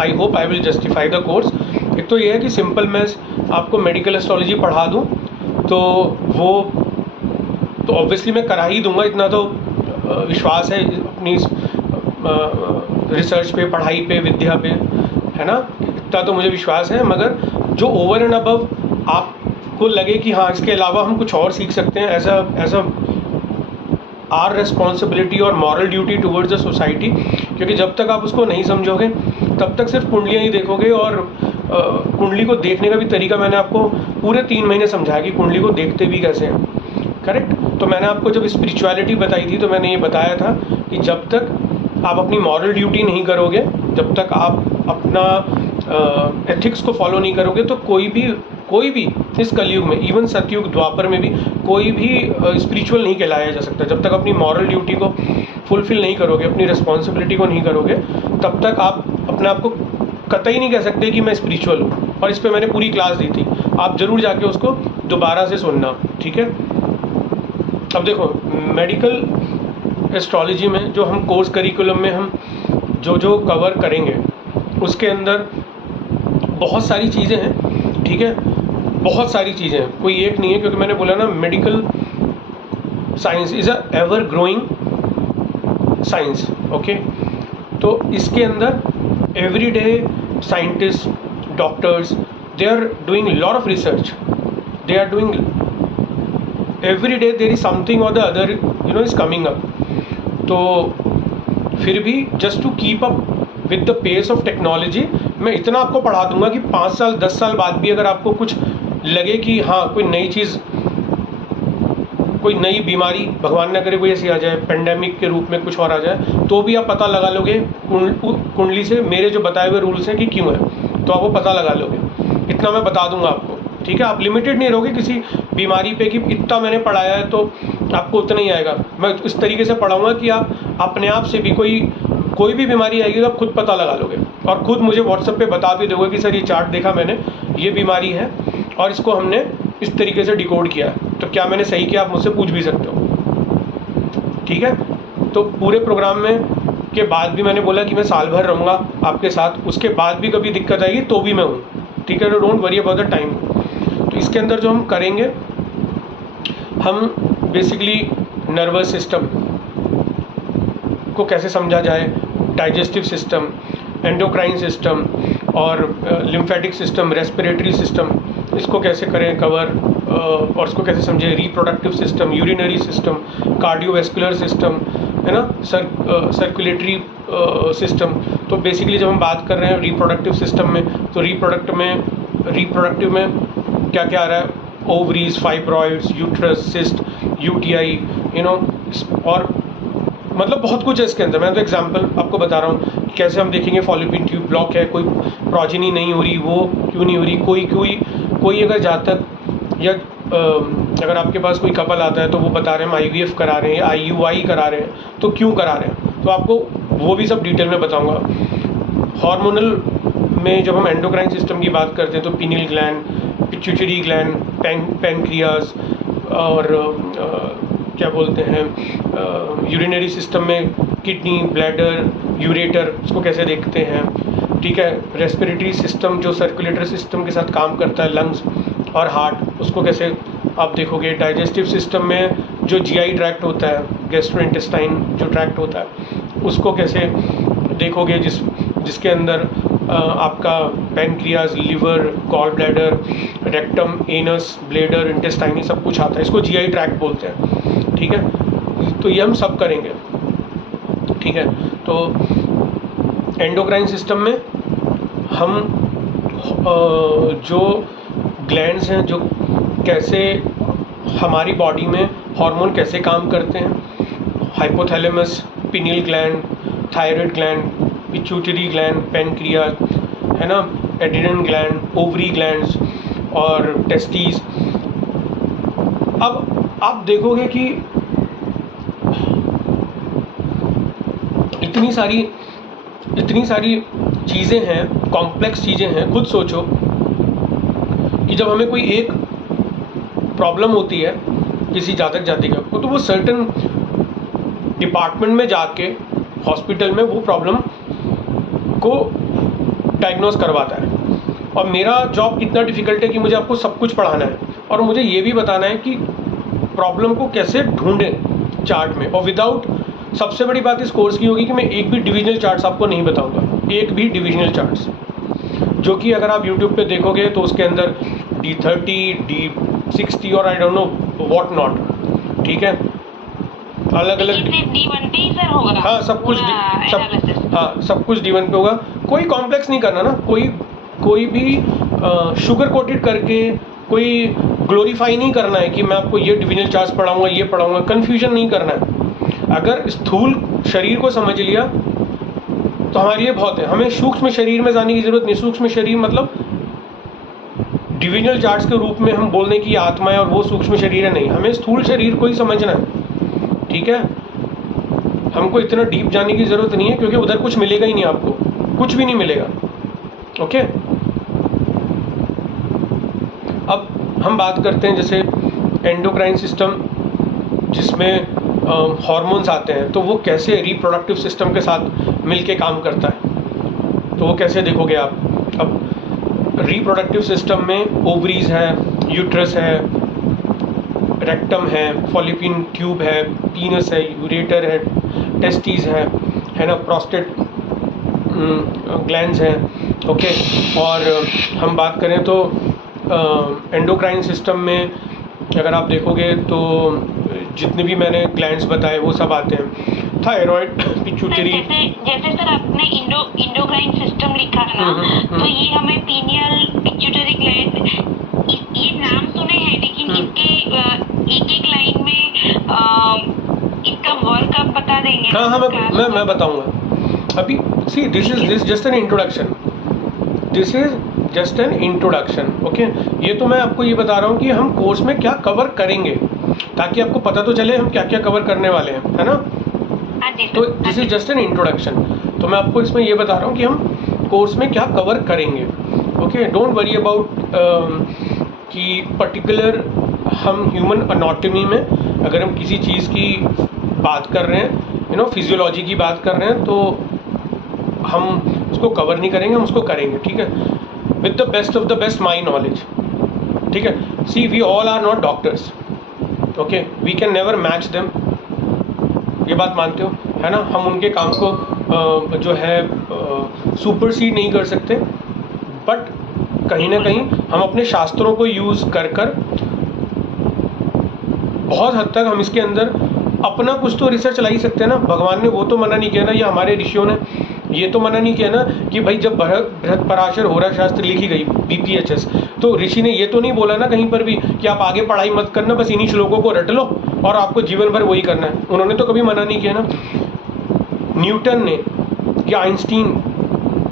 I hope I will justify the course. एक तो ये है कि सिंपल मैं आपको मेडिकल एस्ट्रोलॉजी पढ़ा दूँ तो वो तो ऑब्वियसली मैं करा ही दूंगा, इतना तो विश्वास है अपनी रिसर्च पे, पढ़ाई पे, विद्या पे, है ना, इतना तो मुझे विश्वास है। मगर जो ओवर एंड अबव आपको लगे कि हाँ इसके अलावा हम कुछ और सीख सकते हैं, ऐसा आर रिस्पॉन्सिबिलिटी और moral duty towards the society, क्योंकि जब तक आप उसको नहीं समझोगे तब तक सिर्फ कुंडलियाँ ही देखोगे। और कुंडली को देखने का भी तरीका मैंने आपको पूरे 3 महीने समझाया कि कुंडली को देखते भी कैसे हैं। करेक्ट? तो मैंने आपको जब स्पिरिचुअलिटी बताई थी तो मैंने ये बताया था कि जब तक आप अपनी मॉरल ड्यूटी नहीं करोगे, जब तक आप अपना एथिक्स को फॉलो नहीं करोगे, तो कोई भी इस कलयुग में, इवन सतयुग द्वापर में भी कोई भी स्पिरिचुअल नहीं कहलाया जा सकता। जब तक अपनी मॉरल ड्यूटी को फुलफिल नहीं करोगे, अपनी रिस्पॉन्सिबिलिटी को नहीं करोगे, तब तक आप अपने आप को कतई नहीं कह सकते कि मैं स्पिरिचुअल हूँ। और इस पर मैंने पूरी क्लास दी थी, आप ज़रूर जाके उसको दोबारा से सुनना, ठीक है। अब देखो मेडिकल एस्ट्रोलॉजी में जो हम कोर्स करिकुलम में हम जो कवर करेंगे उसके अंदर बहुत सारी चीज़ें हैं, ठीक है, बहुत सारी चीज़ें हैं, कोई एक नहीं है, क्योंकि मैंने बोला ना medical science is a ever growing science. Okay, तो इसके अंदर everyday scientist, doctors, they are doing lot of research, they are doing every day there is something or the other is coming up। तो फिर भी just to keep up with the pace of technology मैं इतना आपको पढ़ा दूंगा कि 5 साल 10 साल बाद भी अगर आपको कुछ लगे कि हाँ कोई नई चीज़, कोई नई बीमारी, भगवान न करे कोई ऐसी आ जाए, पेंडेमिक के रूप में कुछ और आ जाए, तो भी आप पता लगा लोगे कुंडली से, मेरे जो बताए हुए रूल्स हैं कि क्यों है, तो आप वो पता लगा लोगे। इतना मैं बता दूंगा आपको, ठीक है। आप लिमिटेड नहीं रहोगे किसी बीमारी पे कि इतना मैंने पढ़ाया है तो आपको उतना ही आएगा। मैं इस तरीके से पढ़ाऊँगा कि आप अपने आप से भी कोई भी बीमारी आएगी तो आप खुद पता लगा लोगे और खुद मुझे व्हाट्सएप पे बता भी दोगे कि सर ये चार्ट देखा मैंने, ये बीमारी है और इसको हमने इस तरीके से डिकोड किया है, तो क्या मैंने सही किया आप मुझसे पूछ भी सकते हो, ठीक है। तो पूरे प्रोग्राम में के बाद भी मैंने बोला कि मैं साल भर रहूँगा आपके साथ, उसके बाद भी कभी दिक्कत आएगी तो भी मैं हूँ, ठीक है। तो don't worry about the time. तो इसके अंदर जो हम करेंगे, हम बेसिकली नर्वस सिस्टम को कैसे समझा जाए, डाइजेस्टिव सिस्टम, एंडोक्राइन सिस्टम और लिम्फेटिक सिस्टम, रेस्पिरेटरी सिस्टम, इसको कैसे करें कवर, और इसको कैसे समझें, reproductive system, urinary system, cardiovascular system, है ना, सर्कुलेटरी सिस्टम। तो बेसिकली जब हम बात कर रहे हैं रिप्रोडक्टिव सिस्टम में, तो रिप्रोडक्टिव में क्या क्या आ रहा है, ovaries, fibroids, uterus, cyst, UTI, और मतलब बहुत कुछ है इसके अंदर। मैं तो एग्जांपल आपको बता रहा हूँ कि कैसे हम देखेंगे फॉलोपियन ट्यूब ब्लॉक है, कोई प्रोजेनी नहीं हो रही, वो क्यों नहीं हो रही, कोई अगर जातक या अगर आपके पास कोई कपल आता है तो वो बता रहे हैं हम IVF करा रहे हैं या IUI करा रहे हैं, तो क्यों करा रहे हैं, तो आपको वो भी सब डिटेल में बताऊँगा। हार्मोनल में जब हम एंडोक्राइन सिस्टम की बात करते हैं तो pineal gland, pituitary gland, pancreas और क्या बोलते हैं, यूरिनरी सिस्टम में किडनी, ब्लैडर, यूरेटर, इसको कैसे देखते हैं, ठीक है। रेस्पिरेटरी सिस्टम जो सर्कुलेटरी सिस्टम के साथ काम करता है, लंग्स और हार्ट, उसको कैसे आप देखोगे। डाइजेस्टिव सिस्टम में जो GI ट्रैक्ट होता है, गैस्ट्रोइंटेस्टाइन जो ट्रैक्ट होता है, उसको कैसे देखोगे, जिसके अंदर आपका pancreas, liver, gall bladder, rectum, anus, bladder, intestine, सब कुछ आता है, इसको GI ट्रैक्ट बोलते हैं, ठीक है। तो ये हम सब करेंगे, ठीक है। तो एंडोक्राइन सिस्टम में हम जो ग्लैंड्स हैं, जो कैसे हमारी बॉडी में हार्मोन कैसे काम करते हैं, hypothalamus, pineal gland, thyroid gland, pituitary gland, pancreas, है ना, एड्रिनल ग्लैंड, ओवरी ग्लैंड्स और टेस्टिस। अब आप देखोगे कि इतनी सारी चीज़ें हैं, कॉम्प्लेक्स चीज़ें हैं। खुद सोचो कि जब हमें कोई एक प्रॉब्लम होती है किसी जातक जाति का, तो वो सर्टन डिपार्टमेंट में जाके हॉस्पिटल में वो प्रॉब्लम को डायग्नोस करवाता है। और मेरा जॉब इतना डिफ़िकल्ट है कि मुझे आपको सब कुछ पढ़ाना है और मुझे ये भी बताना है कि प्रॉब्लम को कैसे ढूंढें चार्ट में। और विदाउट, सबसे बड़ी बात इस कोर्स की होगी कि मैं एक भी डिविजनल चार्ट्स आपको नहीं बताऊंगा, एक भी डिविजनल चार्ट्स, जो कि अगर आप यूट्यूब पे देखोगे तो उसके अंदर D30, D60 और I don't know what not, ठीक है, अलग अलग D1 पे ही सर होगा। हाँ, सब कुछ D1 पे होगा। कोई कॉम्प्लेक्स नहीं करना ना, कोई भी शुगर कोटेड करके कोई ग्लोरीफाई नहीं करना है कि मैं आपको ये डिविजनल चार्ट्स पढ़ाऊंगा, ये पढ़ाऊंगा, कन्फ्यूजन नहीं करना है। अगर स्थूल शरीर को समझ लिया तो हमारे लिए बहुत है, हमें सूक्ष्म शरीर में जाने की ज़रूरत नहीं। सूक्ष्म शरीर मतलब डिविजनल चार्ट्स के रूप में हम बोलने की आत्मा है और वो सूक्ष्म शरीर है, नहीं, हमें स्थूल शरीर को ही समझना है, ठीक है। हमको इतना डीप जाने की ज़रूरत नहीं है क्योंकि उधर कुछ मिलेगा ही नहीं, आपको कुछ भी नहीं मिलेगा, ओके। अब हम बात करते हैं जैसे एंडोक्राइन सिस्टम, जिसमें हार्मोन्स आते हैं, तो वो कैसे रिप्रोडक्टिव सिस्टम के साथ मिलके काम करता है, तो वो कैसे देखोगे आप। अब रिप्रोडक्टिव सिस्टम में ओवरीज है, यूट्रस है, रेक्टम है, फॉलोपियन ट्यूब है, पीनस है, यूरेटर है, टेस्टिस है ना, प्रोस्टेट ग्लैंड्स हैं, ओके। और हम बात करें तो एंडोक्राइन सिस्टम में अगर आप देखोगे तो जितने भी मैंने ग्लैंड्स बताए वो सब आते हैं, थायराइड, पिट्यूटरी। जैसे सर आपने इंडोक्राइन सिस्टम लिखा है ना, तो ये हमें पीनियल, पिट्यूटरी ग्लैंड, ये नाम सुने हैं, लेकिन इसके एक लाइन में इसका वर्क आप बता देंगे? हाँ, मैं बताऊंगा अभी। See, this is just an introduction, this is just an introduction, okay. ये तो मैं आपको ये बता रहा हूँ कि हम कोर्स में क्या कवर करेंगे, ताकि आपको पता तो चले हम क्या क्या कवर करने वाले हैं, है ना। तो this is just an introduction, तो मैं आपको इसमें ये बता रहा हूँ कि हम कोर्स में क्या कवर करेंगे, ओके। डोंट वरी अबाउट कि पर्टिकुलर हम ह्यूमन अनाटॉमी में अगर हम किसी चीज़ की बात कर रहे हैं, फिजियोलॉजी की बात कर रहे हैं, तो हम उसको कवर नहीं करेंगे, हम उसको करेंगे, ठीक है, with the best of the best my knowledge, ठीक है। See we all are not doctors, okay, we can never match them, ये बात मानते हो, है ना। हम उनके काम को जो है सुपरसीड नहीं कर सकते, बट कहीं ना कहीं हम अपने शास्त्रों को यूज़ कर कर बहुत हद तक हम इसके अंदर अपना कुछ तो रिसर्च ला ही सकते हैं ना। भगवान ने वो तो मना नहीं किया ना, या हमारे ऋषियों ने ये तो मना नहीं किया ना कि भाई जब बृहत्पराशर होरा शास्त्र लिखी गई BPHS, तो ऋषि ने ये तो नहीं बोला ना कहीं पर भी कि आप आगे पढ़ाई मत करना, बस इन्हीं श्लोकों को रट लो और आपको जीवन भर वही करना है। उन्होंने तो कभी मना नहीं किया ना। न्यूटन ने या आइंस्टीन,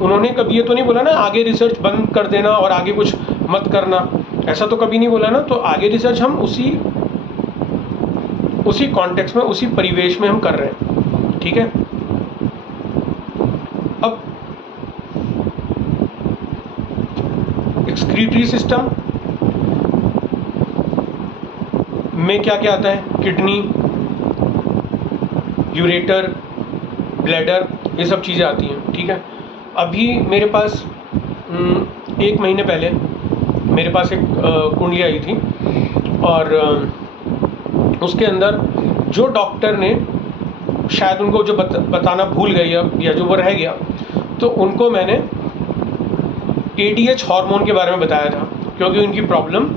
उन्होंने कभी ये तो नहीं बोला ना आगे रिसर्च बंद कर देना और आगे कुछ मत करना, ऐसा तो कभी नहीं बोला ना। तो आगे रिसर्च हम उसी कॉन्टेक्स्ट में, उसी परिवेश में हम कर रहे हैं, ठीक है। अब एक्सक्रीटरी सिस्टम में क्या क्या आता है, किडनी, यूरेटर, ब्लैडर, ये सब चीज़ें आती हैं, ठीक है। अभी मेरे पास 1 महीने पहले मेरे पास एक कुंडली आई थी, और उसके अंदर जो डॉक्टर ने शायद उनको जो बताना भूल गई या जो वो रह गया, तो उनको मैंने ADH हार्मोन के बारे में बताया था, क्योंकि उनकी प्रॉब्लम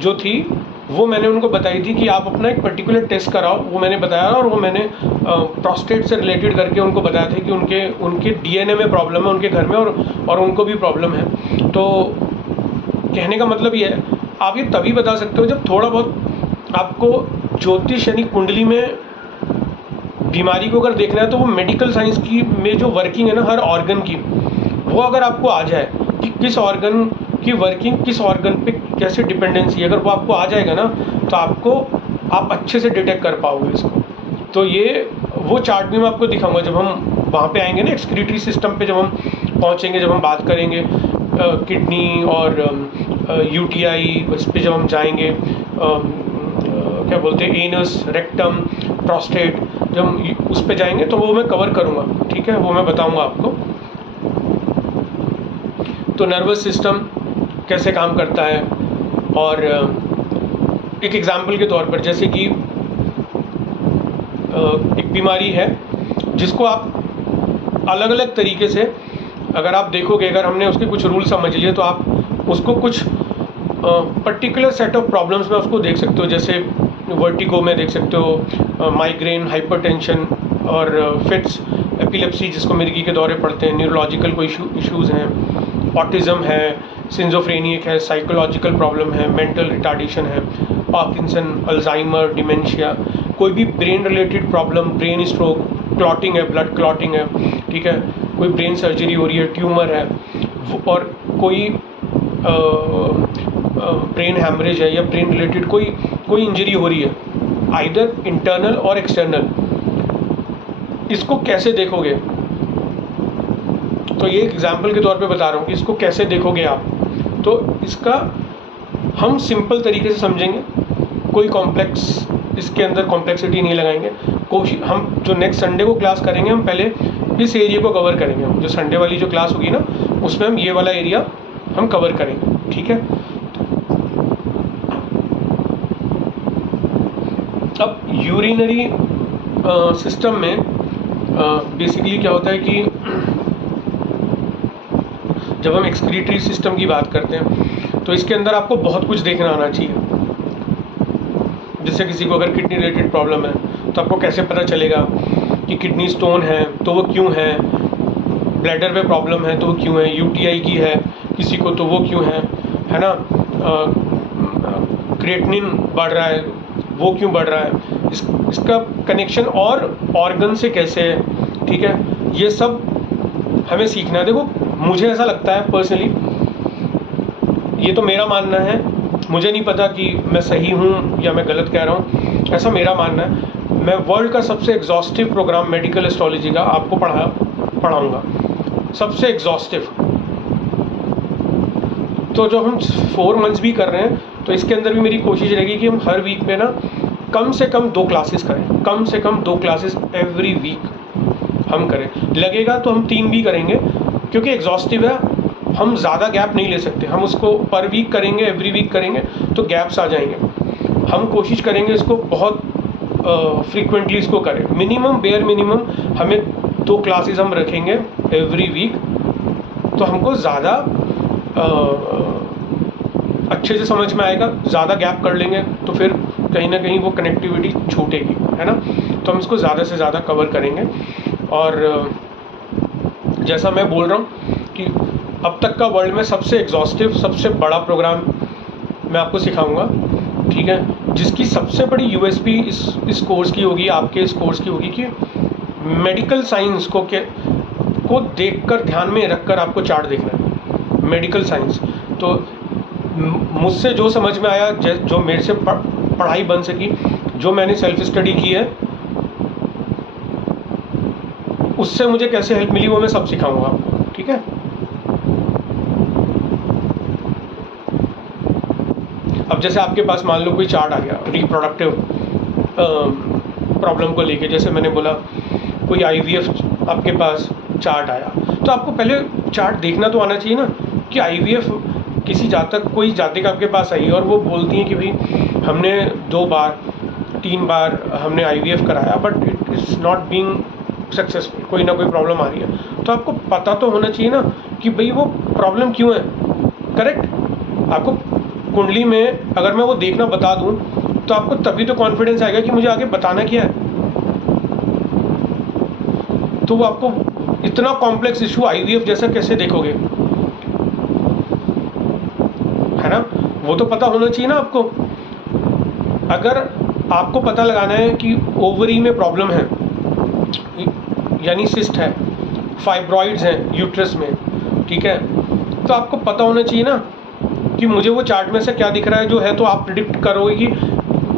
जो थी वो मैंने उनको बताई थी कि आप अपना एक पर्टिकुलर टेस्ट कराओ, वो मैंने बताया। और वो मैंने प्रोस्टेट से रिलेटेड करके उनको बताया था कि उनके DNA में प्रॉब्लम है उनके घर में, और उनको भी प्रॉब्लम है। तो कहने का मतलब ये है, आप ये तभी बता सकते हो जब थोड़ा बहुत आपको ज्योतिष यानी कुंडली में बीमारी को अगर देखना है, तो वो मेडिकल साइंस की में जो वर्किंग है ना हर ऑर्गन की, वो अगर आपको आ जाए कि किस ऑर्गन की वर्किंग किस ऑर्गन पे कैसे डिपेंडेंसी, अगर वो आपको आ जाएगा ना, तो आप अच्छे से डिटेक्ट कर पाओगे इसको। तो ये वो चार्ट भी मैं आपको दिखाऊंगा जब हम वहाँ पे आएंगे ना, एक्सक्रीटरी सिस्टम पे जब हम पहुँचेंगे, जब हम बात करेंगे किडनी और UTI, इस पर जब हम जाएंगे, क्या बोलते हैं, एनस, रेक्टम, प्रोस्टेट, जब हम उस पे जाएंगे तो वो मैं कवर करूँगा, ठीक है, वो मैं बताऊँगा आपको। तो नर्वस सिस्टम कैसे काम करता है, और एक एग्जाम्पल के तौर पर जैसे कि एक बीमारी है जिसको आप अलग अलग तरीके से अगर आप देखोगे, अगर हमने उसके कुछ रूल समझ लिए, तो आप उसको कुछ पर्टिकुलर सेट ऑफ प्रॉब्लम्स में उसको देख सकते हो। जैसे वर्टिगो में देख सकते हो, माइग्रेन, हाइपरटेंशन और फिट्स, एपिलेप्सी जिसको मिर्गी के दौरे पड़ते हैं, न्यूरोलॉजिकल कोई इश्यूज़ हैं, ऑटिज़म है, सिंजोफ्रेनिक है, साइकोलॉजिकल प्रॉब्लम है, मेंटल रिटार्डेशन है, पार्किंसन, अल्जाइमर, डिमेंशिया, कोई भी brain related problem, brain stroke, clotting है, ब्लड क्लॉटिंग है, ठीक है, कोई ब्रेन सर्जरी हो रही है, ट्यूमर है, और कोई ब्रेन हैमरेज है, या ब्रेन रिलेटेड कोई इंजरी हो रही है, आइदर इंटरनल और एक्सटर्नल, इसको कैसे देखोगे? तो ये एग्जाम्पल के तौर पे बता रहा हूँ कि इसको कैसे देखोगे आप। तो इसका हम सिंपल तरीके से समझेंगे, कोई कॉम्प्लेक्स इसके अंदर कॉम्प्लेक्सिटी नहीं लगाएंगे। कोशिश हम जो नेक्स्ट संडे को क्लास करेंगे, हम पहले इस एरिया को कवर करेंगे। जो संडे वाली जो क्लास होगी ना, उसमें हम ये वाला एरिया हम कवर करेंगे, ठीक है। अब यूरिनरी सिस्टम में बेसिकली क्या होता है कि जब हम एक्सक्रीटरी सिस्टम की बात करते हैं, तो इसके अंदर आपको बहुत कुछ देखना आना चाहिए। जैसे किसी को अगर किडनी रिलेटेड प्रॉब्लम है, तो आपको कैसे पता चलेगा कि किडनी स्टोन है तो वो क्यों है, ब्लैडर पे प्रॉब्लम है तो वो क्यों है, UTI की है किसी को तो वो क्यों है ना, क्रिएटिनिन बढ़ रहा है वो क्यों बढ़ रहा है, इसका कनेक्शन और ऑर्गन से कैसे है, ठीक है, ये सब हमें सीखना है। देखो मुझे ऐसा लगता है पर्सनली, ये तो मेरा मानना है, मुझे नहीं पता कि मैं सही हूँ या मैं गलत कह रहा हूँ, ऐसा मेरा मानना है। मैं वर्ल्ड का सबसे एग्जॉस्टिव प्रोग्राम मेडिकल एस्ट्रोलॉजी का आपको पढ़ाऊँगा, सबसे एग्जॉस्टिव। तो जो हम 4 मंथ्स भी कर रहे हैं तो इसके अंदर भी मेरी कोशिश रहेगी कि हम हर वीक में ना कम से कम 2 क्लासेस करें, कम से कम 2 क्लासेस एवरी वीक हम करें। लगेगा तो हम 3 भी करेंगे, क्योंकि एग्जॉस्टिव है, हम ज़्यादा गैप नहीं ले सकते। हम उसको पर वीक करेंगे, एवरी वीक करेंगे तो गैप्स आ जाएंगे। हम कोशिश करेंगे इसको बहुत फ्रीक्वेंटली इसको करें। मिनिमम बेयर मिनिमम हमें 2 क्लासेस हम रखेंगे एवरी वीक, तो हमको ज़्यादा अच्छे से समझ में आएगा। ज़्यादा गैप कर लेंगे तो फिर कहीं ना कहीं वो कनेक्टिविटी छूटेगी, है ना। तो हम इसको ज़्यादा से ज़्यादा कवर करेंगे। और जैसा मैं बोल रहा हूँ कि अब तक का वर्ल्ड में सबसे एग्जॉस्टिव, सबसे बड़ा प्रोग्राम मैं आपको सिखाऊंगा, ठीक है, जिसकी सबसे बड़ी यूएसपी इस कोर्स की होगी, आपके इस कोर्स की होगी कि मेडिकल साइंस को देखकर, ध्यान में रखकर आपको चार्ट देखना है। मेडिकल साइंस तो मुझसे जो समझ में आया, जो मेरे से पढ़ाई बन सकी, जो मैंने सेल्फ स्टडी की है, उससे मुझे कैसे हेल्प मिली वो मैं सब सिखाऊंगा आपको, ठीक है। अब जैसे आपके पास मान लो कोई चार्ट आ गया रिप्रोडक्टिव प्रॉब्लम को लेके, जैसे मैंने बोला कोई आईवीएफ आपके पास चार्ट आया, तो आपको पहले चार्ट देखना तो आना चाहिए ना कि आईवीएफ किसी जातक, कोई जातिका आपके पास आई और वो बोलती है कि भाई हमने 2 बार 3 बार हमने आईवीएफ कराया but it is not being successful, कोई ना कोई प्रॉब्लम आ रही है। तो आपको पता तो होना चाहिए ना कि भाई वो प्रॉब्लम क्यों है, करेक्ट। आपको कुंडली में अगर मैं वो देखना बता दूं तो आपको तभी तो कॉन्फिडेंस आएगा कि मुझे आगे बताना क्या है। तो वो आपको इतना कॉम्प्लेक्स इशू आईवीएफ जैसा कैसे देखोगे, है ना। वो तो पता होना चाहिए ना आपको। अगर आपको पता लगाना है कि ओवरी में प्रॉब्लम है, यानी सिस्ट है, फाइब्रॉइड्स हैं यूट्रस में, ठीक है, तो आपको पता होना चाहिए ना कि मुझे वो चार्ट में से क्या दिख रहा है जो है, तो आप प्रिडिक्ट करोगे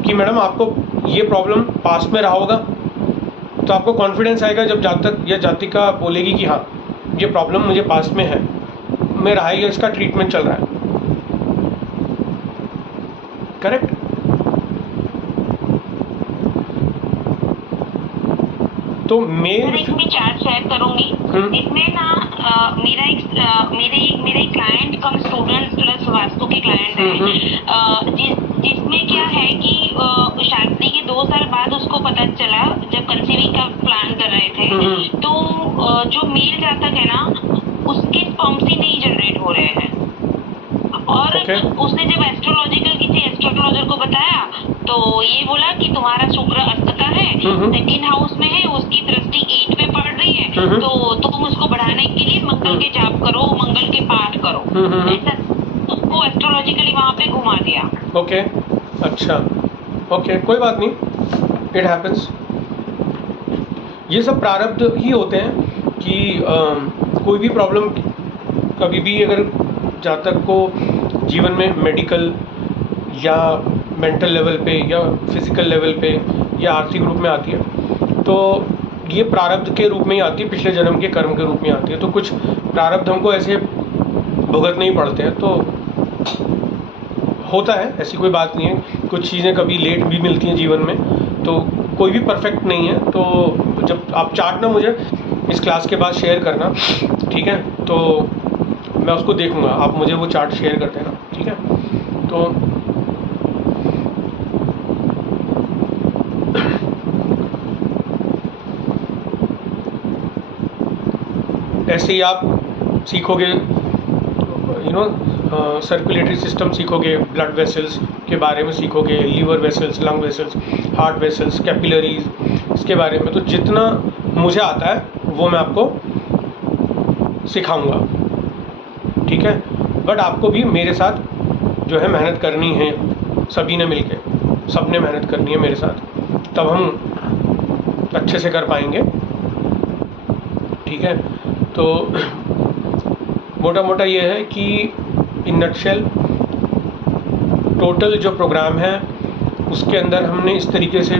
कि मैडम आपको ये प्रॉब्लम पास्ट में रहा होगा। तो आपको कॉन्फिडेंस आएगा जब जातक या जातिका बोलेगी कि हाँ ये प्रॉब्लम मुझे पास्ट में है, में रहा है या इसका ट्रीटमेंट चल रहा है, करेक्ट। तो मेरा एक चार्ट शेयर करूंगी, इसमें ना मेरा एक क्लाइंट कम स्टूडेंट प्लस वास्तु के क्लाइंट है, जिसमें क्या है कि शादी के 2 साल बाद उसको पता चला, जब कंसीविंग का प्लान कर रहे थे, तो जो मेल जातक है ना उसके स्पर्म्स ही नहीं जनरेट हो रहे हैं। और उसने जब किसी एस्ट्रोलॉजर को बताया तो ये बोला कि तुम्हारा शुक्र अस्त का है, 2nd हाउस में है, उसकी दृष्टि 8 पे पड़ रही है, तो तुम उसको बढ़ाने के लिए मंगल के जाप करो, मंगल के पाठ करो, ऐसा उसको एस्ट्रोलॉजिकली वहाँ पे घुमा दिया। ओके, अच्छा, ओके, कोई बात नहीं, इट हैपेंस। ये सब प्रारब्ध ही होते हैं कि कोई भी प्रॉब्लम कभी भी अगर जातक को जीवन में मेडिकल या मेंटल लेवल पे या फिजिकल लेवल पे या आर्थिक रूप में आती है, तो ये प्रारब्ध के रूप में ही आती है, पिछले जन्म के कर्म के रूप में आती है। तो कुछ प्रारब्ध हमको ऐसे भुगतने ही पड़ते हैं, तो होता है, ऐसी कोई बात नहीं है। कुछ चीज़ें कभी लेट भी मिलती हैं जीवन में, तो कोई भी परफेक्ट नहीं है। तो जब आप चार्ट ना मुझे इस क्लास के बाद शेयर करना, ठीक है, तो मैं उसको देखूंगा, आप मुझे वो चार्ट शेयर कर देना, ठीक है। तो ऐसे ही आप सीखोगे, सर्कुलेटरी सिस्टम सीखोगे, ब्लड वेसल्स के बारे में सीखोगे, liver vessels, lung vessels, heart vessels, capillaries, इसके बारे में। तो जितना मुझे आता है वो मैं आपको सिखाऊंगा, ठीक है। बट आपको भी मेरे साथ जो है मेहनत करनी है, सभी ने मिलके, सबने मेहनत करनी है मेरे साथ, तब हम अच्छे से कर पाएंगे, ठीक है। तो मोटा मोटा ये है कि इन नटशेल टोटल जो प्रोग्राम है उसके अंदर हमने इस तरीके से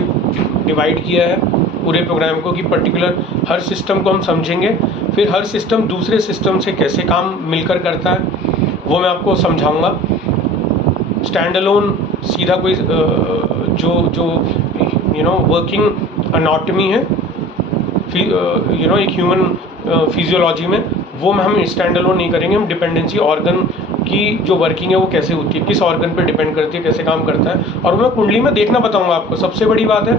डिवाइड किया है पूरे प्रोग्राम को कि पर्टिकुलर हर सिस्टम को हम समझेंगे, फिर हर सिस्टम दूसरे सिस्टम से कैसे काम मिलकर करता है, वो मैं आपको समझाऊंगा। स्टैंड अलोन सीधा कोई जो वर्किंग अनाटमी है एक ह्यूमन फिजियोलॉजी में, वो में हम स्टैंड अलोन नहीं करेंगे। हम डिपेंडेंसी ऑर्गन की जो वर्किंग है वो कैसे होती है, किस ऑर्गन पे डिपेंड करती है, कैसे काम करता है, और मैं कुंडली में देखना बताऊंगा आपको। सबसे बड़ी बात है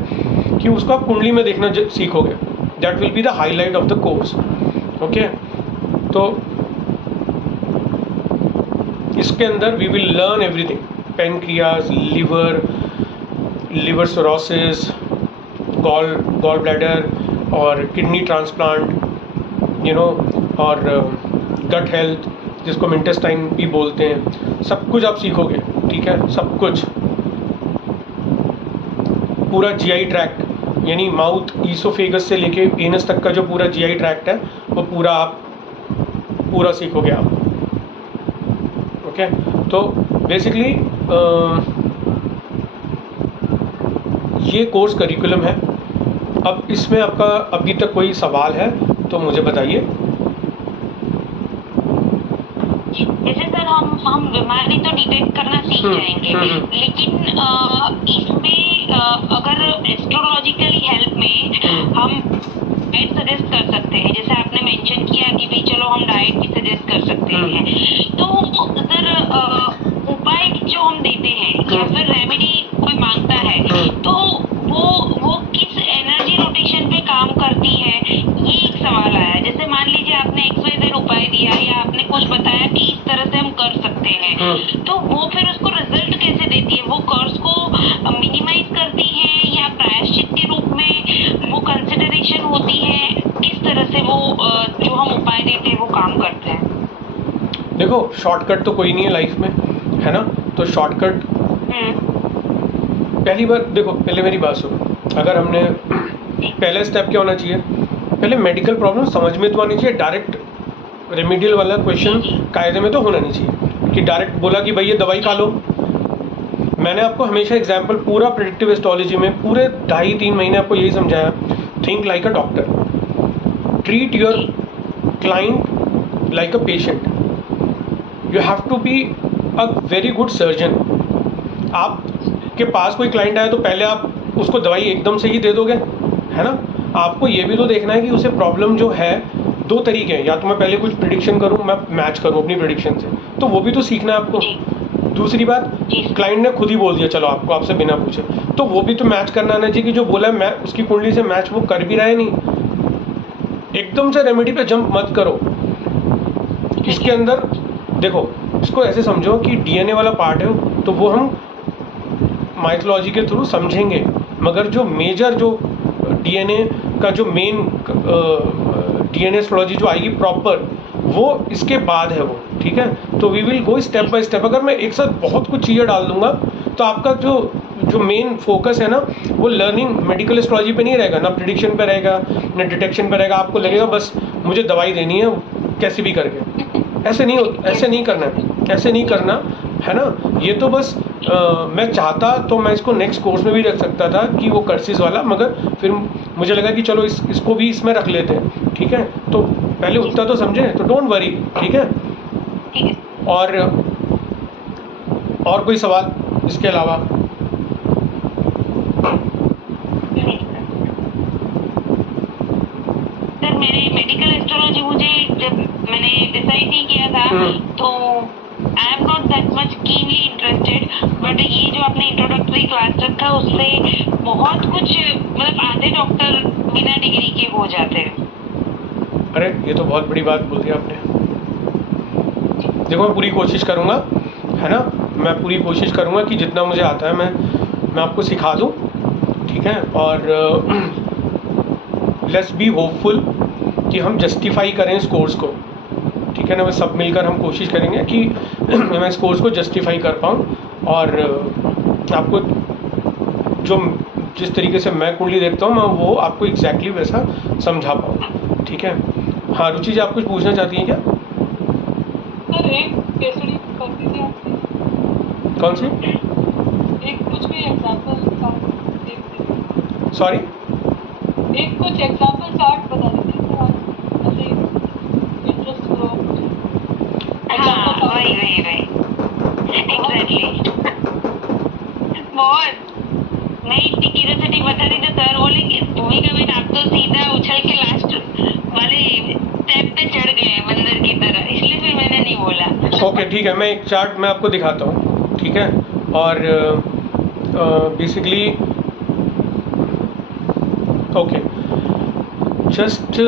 कि उसको आप कुंडली में देखना सीखोगे। That will be the highlight of the course. Okay, तो इसके अंदर we will learn everything, pancreas, liver cirrhosis, gall bladder और किडनी ट्रांसप्लांट, और गट हेल्थ जिसको हम इंटेस्टाइन भी बोलते हैं, सब कुछ आप सीखोगे। ठीक है, सब कुछ, पूरा जीआई ट्रैक्ट, यानी माउथ ईसोफेगस से लेके एनस तक का जो पूरा जीआई ट्रैक्ट है वो पूरा सीखोगे आप। ओके, तो बेसिकली ये कोर्स करिकुलम है। अब इसमें आपका अभी तक कोई सवाल है तो मुझे बताइए। जैसे सर हम बीमारी तो डिटेक्ट करना सीख जाएंगे, लेकिन इसमें अगर एस्ट्रोलॉजिकली हेल्प में हम डाइट सजेस्ट कर सकते हैं, जैसे आपने मेंशन किया कि भाई चलो हम डाइट भी सजेस्ट कर सकते हैं, तो सर उपाय जो हम देते हैं या फिर रेमेडी कोई मांगता है तो वो किस एनर्जी रोटेशन पे काम करती है, ये एक सवाल आया। जैसे मान लीजिए आपने XYZ उपाय दिया या आपने कुछ बताया कि इस तरह से हम कर सकते हैं, तो वो फिर उसको रिजल्ट कैसे देती है? वो कर्ज को मिनिमाइज करती है या प्रायश्चित के रूप में वो कंसिडरेशन होती है? किस तरह से वो जो हम उपाय देते हैं वो काम करते हैं? देखो, शॉर्टकट तो कोई नहीं है लाइफ में, है ना? तो शॉर्टकट पहली बार देखो, पहले मेरी बात सुनो। अगर हमने पहला स्टेप क्या होना चाहिए, पहले मेडिकल प्रॉब्लम समझ में तो आनी चाहिए। डायरेक्ट रेमेडियल वाला क्वेश्चन कायदे में तो होना नहीं चाहिए कि डायरेक्ट बोला कि भाई ये दवाई खा लो। मैंने आपको हमेशा एग्जाम्पल पूरा प्रेडिक्टिव एस्ट्रोलॉजी में पूरे 2.5-3 महीने आपको यही समझाया, think like a doctor, treat your client like a patient, you have to be a very good surgeon. आपके पास कोई क्लाइंट आया तो पहले आप उसको दवाई एकदम से ही दे दोगे, है ना? आपको ये भी तो देखना है कि उसे प्रॉब्लम जो है, 2 तरीके हैं, या तो मैं पहले कुछ प्रिडिक्शन करूं, मैं मैच करूं अपनी प्रिडिक्शन से, तो वो भी तो सीखना है आपको। दूसरी बात, क्लाइंट ने खुद ही बोल दिया चलो आपको, आपसे बिना पूछे, तो वो भी तो मैच करना आना चाहिए कि जो बोला है मैं उसकी कुंडली से मैच वो कर भी रहा है नहीं। एकदम से रेमेडी पे जंप मत करो। इसके अंदर देखो, इसको ऐसे समझो कि डीएनए वाला पार्ट है तो वो हम माइथोलॉजी के थ्रू समझेंगे, मगर जो मेजर जो डीएनए का जो मेन डीएनए एस्ट्रोलॉजी जो आएगी प्रॉपर, वो इसके बाद है वो। ठीक है, तो we will go step by step. अगर मैं एक साथ बहुत कुछ चीज़ें डाल दूंगा तो आपका जो मेन फोकस है ना, वो लर्निंग मेडिकल एस्ट्रोलॉजी पे नहीं रहेगा, ना प्रिडिक्शन पे रहेगा, ना डिटेक्शन पे रहेगा। आपको लगेगा बस मुझे दवाई देनी है कैसे भी करके। ऐसे नहीं करना है ना। ये तो बस मैं चाहता तो मैं इसको नेक्स्ट कोर्स में भी रख सकता था कि वो कर्सिस वाला, मगर फिर मुझे लगा कि चलो इसको भी इसमें रख लेते हैं। ठीक है, तो पहले उतना तो समझे, तो डोंट वरी। ठीक है, और कोई सवाल इसके अलावा? सर मेरे मेडिकल एस्ट्रोलॉजी मुझे जब मैंने डिसाइड नहीं किया था तो I am not that much keenly interested, but ये जो आपने इंट्रोडक्टरी क्लास रखा उससे बहुत कुछ, मतलब आधे डॉक्टर बिना डिग्री के हो जाते हैं। अरे ये तो बहुत बड़ी बात बोल दी आपने। देखो, मैं पूरी कोशिश करूँगा, है ना, मैं पूरी कोशिश करूँगा कि जितना मुझे आता है मैं आपको सिखा दूँ। ठीक है, और लेट्स बी होपफुल कि हम जस्टिफाई करें इस कोर्स को। ठीक है ना, सब मिलकर हम कोशिश करेंगे कि मैं इस कोर्स को जस्टिफाई कर पाऊँ और आपको जिस तरीके से मैं कुंडली देखता हूँ मैं वो आपको एग्जैक्टली वैसा समझा पाऊँ। ठीक है, हाँ रुचि जी, आप कुछ पूछना चाहती हैं क्या? सर एक केसरी करती थी आपने, कौन सी? एक कुछ भी एग्जांपल सॉरी, एक कुछ एग्जांपल चार्ट बता दीजिए सर आप, ऐसे इंटरेस्ट हो। हाँ, वही एग्जैक्टली। बहुत मैं इतनी क्यूरियोसिटी बता रही थी, सर बोलेंगे भूमिका बहन आप तो सीधा उछल के लास्ट वाले स्टेप पे चढ़ गए मंदिर की तरह, इसलिए फिर मैंने नहीं बोला। ओके ठीक है, मैं एक चार्ट मैं आपको दिखाता हूँ, ठीक है। और बेसिकली ओके, जस्ट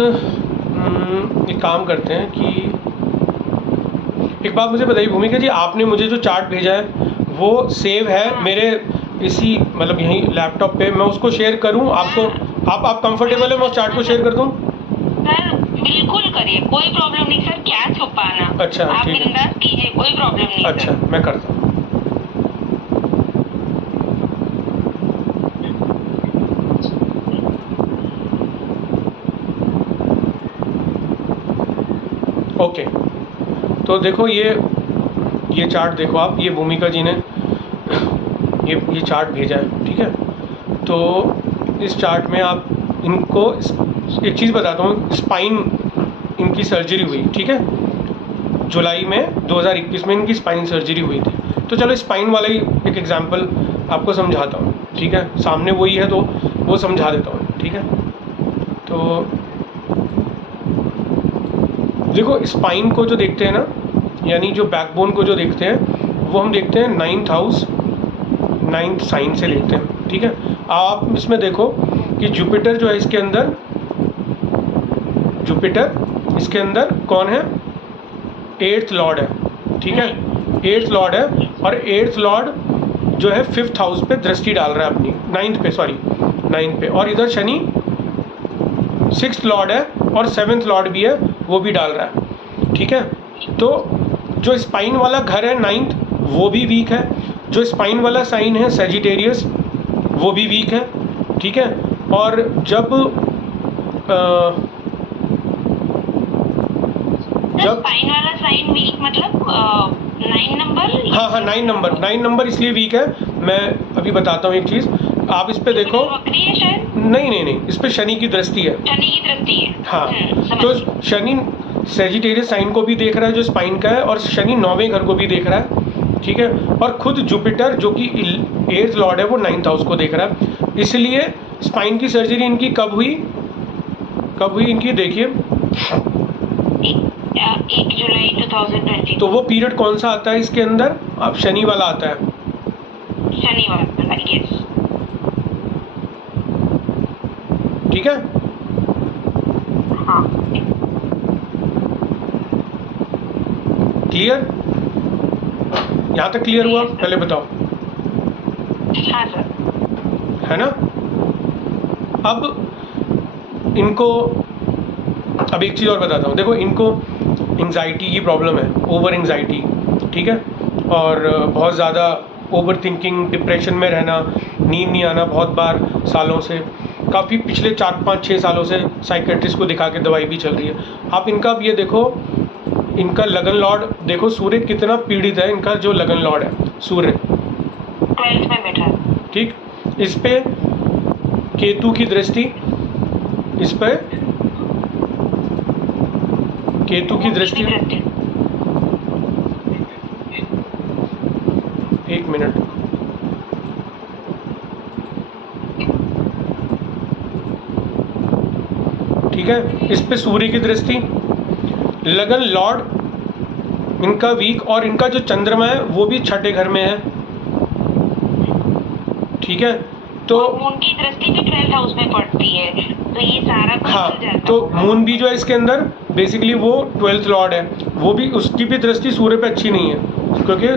एक काम करते हैं कि एक बात मुझे बताइए भूमिका जी, आपने मुझे जो चार्ट भेजा है वो सेव है मेरे इसी मतलब यहीं लैपटॉप पे, मैं उसको शेयर करूं आपको? आप कंफर्टेबल है मैं उस चार्ट को शेयर कर दूं? सर बिल्कुल करिए, कोई प्रॉब्लम नहीं सर, क्या छुपाना। अच्छा आप ठीक है, बिंदास कीजिए, कोई प्रॉब्लम नहीं। अच्छा सर मैं करता हूँ। ओके तो देखो ये चार्ट देखो आप, ये भूमिका जी ने ये चार्ट भेजा है, ठीक है। तो इस चार्ट में आप इनको एक चीज़ बताता हूँ, स्पाइन इनकी सर्जरी हुई, ठीक है, जुलाई में 2021 में इनकी स्पाइन सर्जरी हुई थी। तो चलो स्पाइन वाला ही एक एग्जांपल आपको समझाता हूँ, ठीक है, सामने वही है तो वो समझा देता हूँ, ठीक है। तो देखो स्पाइन को जो देखते हैं ना, यानी जो बैकबोन को जो देखते हैं वो हम देखते हैं 9th हाउस 9th साइन से देखते हैं, ठीक है। आप इसमें देखो कि जुपिटर जो है इसके अंदर, जुपिटर इसके अंदर कौन है? 8th लॉर्ड है, ठीक है, 8th लॉर्ड है। और 8th लॉर्ड जो है 5th हाउस पे दृष्टि डाल रहा है अपनी, 9th पे, और इधर शनि 6th लॉर्ड है और 7th लॉर्ड भी है, वो भी डाल रहा है, ठीक है। तो जो स्पाइन वाला घर है 9th वो भी वीक है, जो स्पाइन वाला साइन है सेजिटेरियस वो भी वीक है, ठीक है। और जब स्पाइन वाला साइन वीक मतलब 9 नंबर? हाँ 9 नंबर इसलिए वीक है, मैं अभी बताता हूँ एक चीज़, आप इस पे देखो। वक्री है शायद? नहीं, इस पे शनि की दृष्टि है। शनि की दृष्टि है, हाँ तो शनि सेजिटेरियस साइन को भी देख रहा है जो स्पाइन का है, और शनि 9वें घर को भी देख रहा है, ठीक है। और खुद जुपिटर जो कि 8th लॉर्ड है वो 9th हाउस को देख रहा है। इसलिए स्पाइन की सर्जरी इनकी कब हुई इनकी देखिए 1 जुलाई 2020। तो वो पीरियड कौन सा आता है इसके अंदर? अब शनि वाला आता है, शनि वाला, यस, ठीक है। हाँ क्लियर? यहाँ तक क्लियर हुआ? पहले बताओ। हाँ सर, है ना। अब इनको अब एक चीज़ और बताता हूँ, देखो इनको एंजाइटी की प्रॉब्लम है, ओवर एंजाइटी, ठीक है, और बहुत ज़्यादा ओवर थिंकिंग, डिप्रेशन में रहना, नींद नहीं आना बहुत बार सालों से, काफ़ी पिछले 4-5-6 सालों से साइकेट्रिस्ट को दिखा के दवाई भी चल रही है। आप इनका अब ये देखो, इनका लगन लॉर्ड देखो, सूर्य कितना पीड़ित है, इनका जो लगन लॉर्ड है सूर्य 12th में बैठा है, ठीक, इस पे केतु की दृष्टि, इस पे केतु की दृष्टि, एक मिनट, ठीक है, इस पे सूर्य की दृष्टि, लगन लॉर्ड इनका वीक, और इनका जो चंद्रमा है वो भी 6ठे घर में है, ठीक है। तो मून की दृष्टि भी 12th हाउस में पड़ती है, तो ये सारा कुछ हाँ, हो जाता तो मून भी जो है इसके अंदर बेसिकली वो 12th लॉर्ड है, वो भी, उसकी भी दृष्टि सूर्य पे अच्छी नहीं है, क्योंकि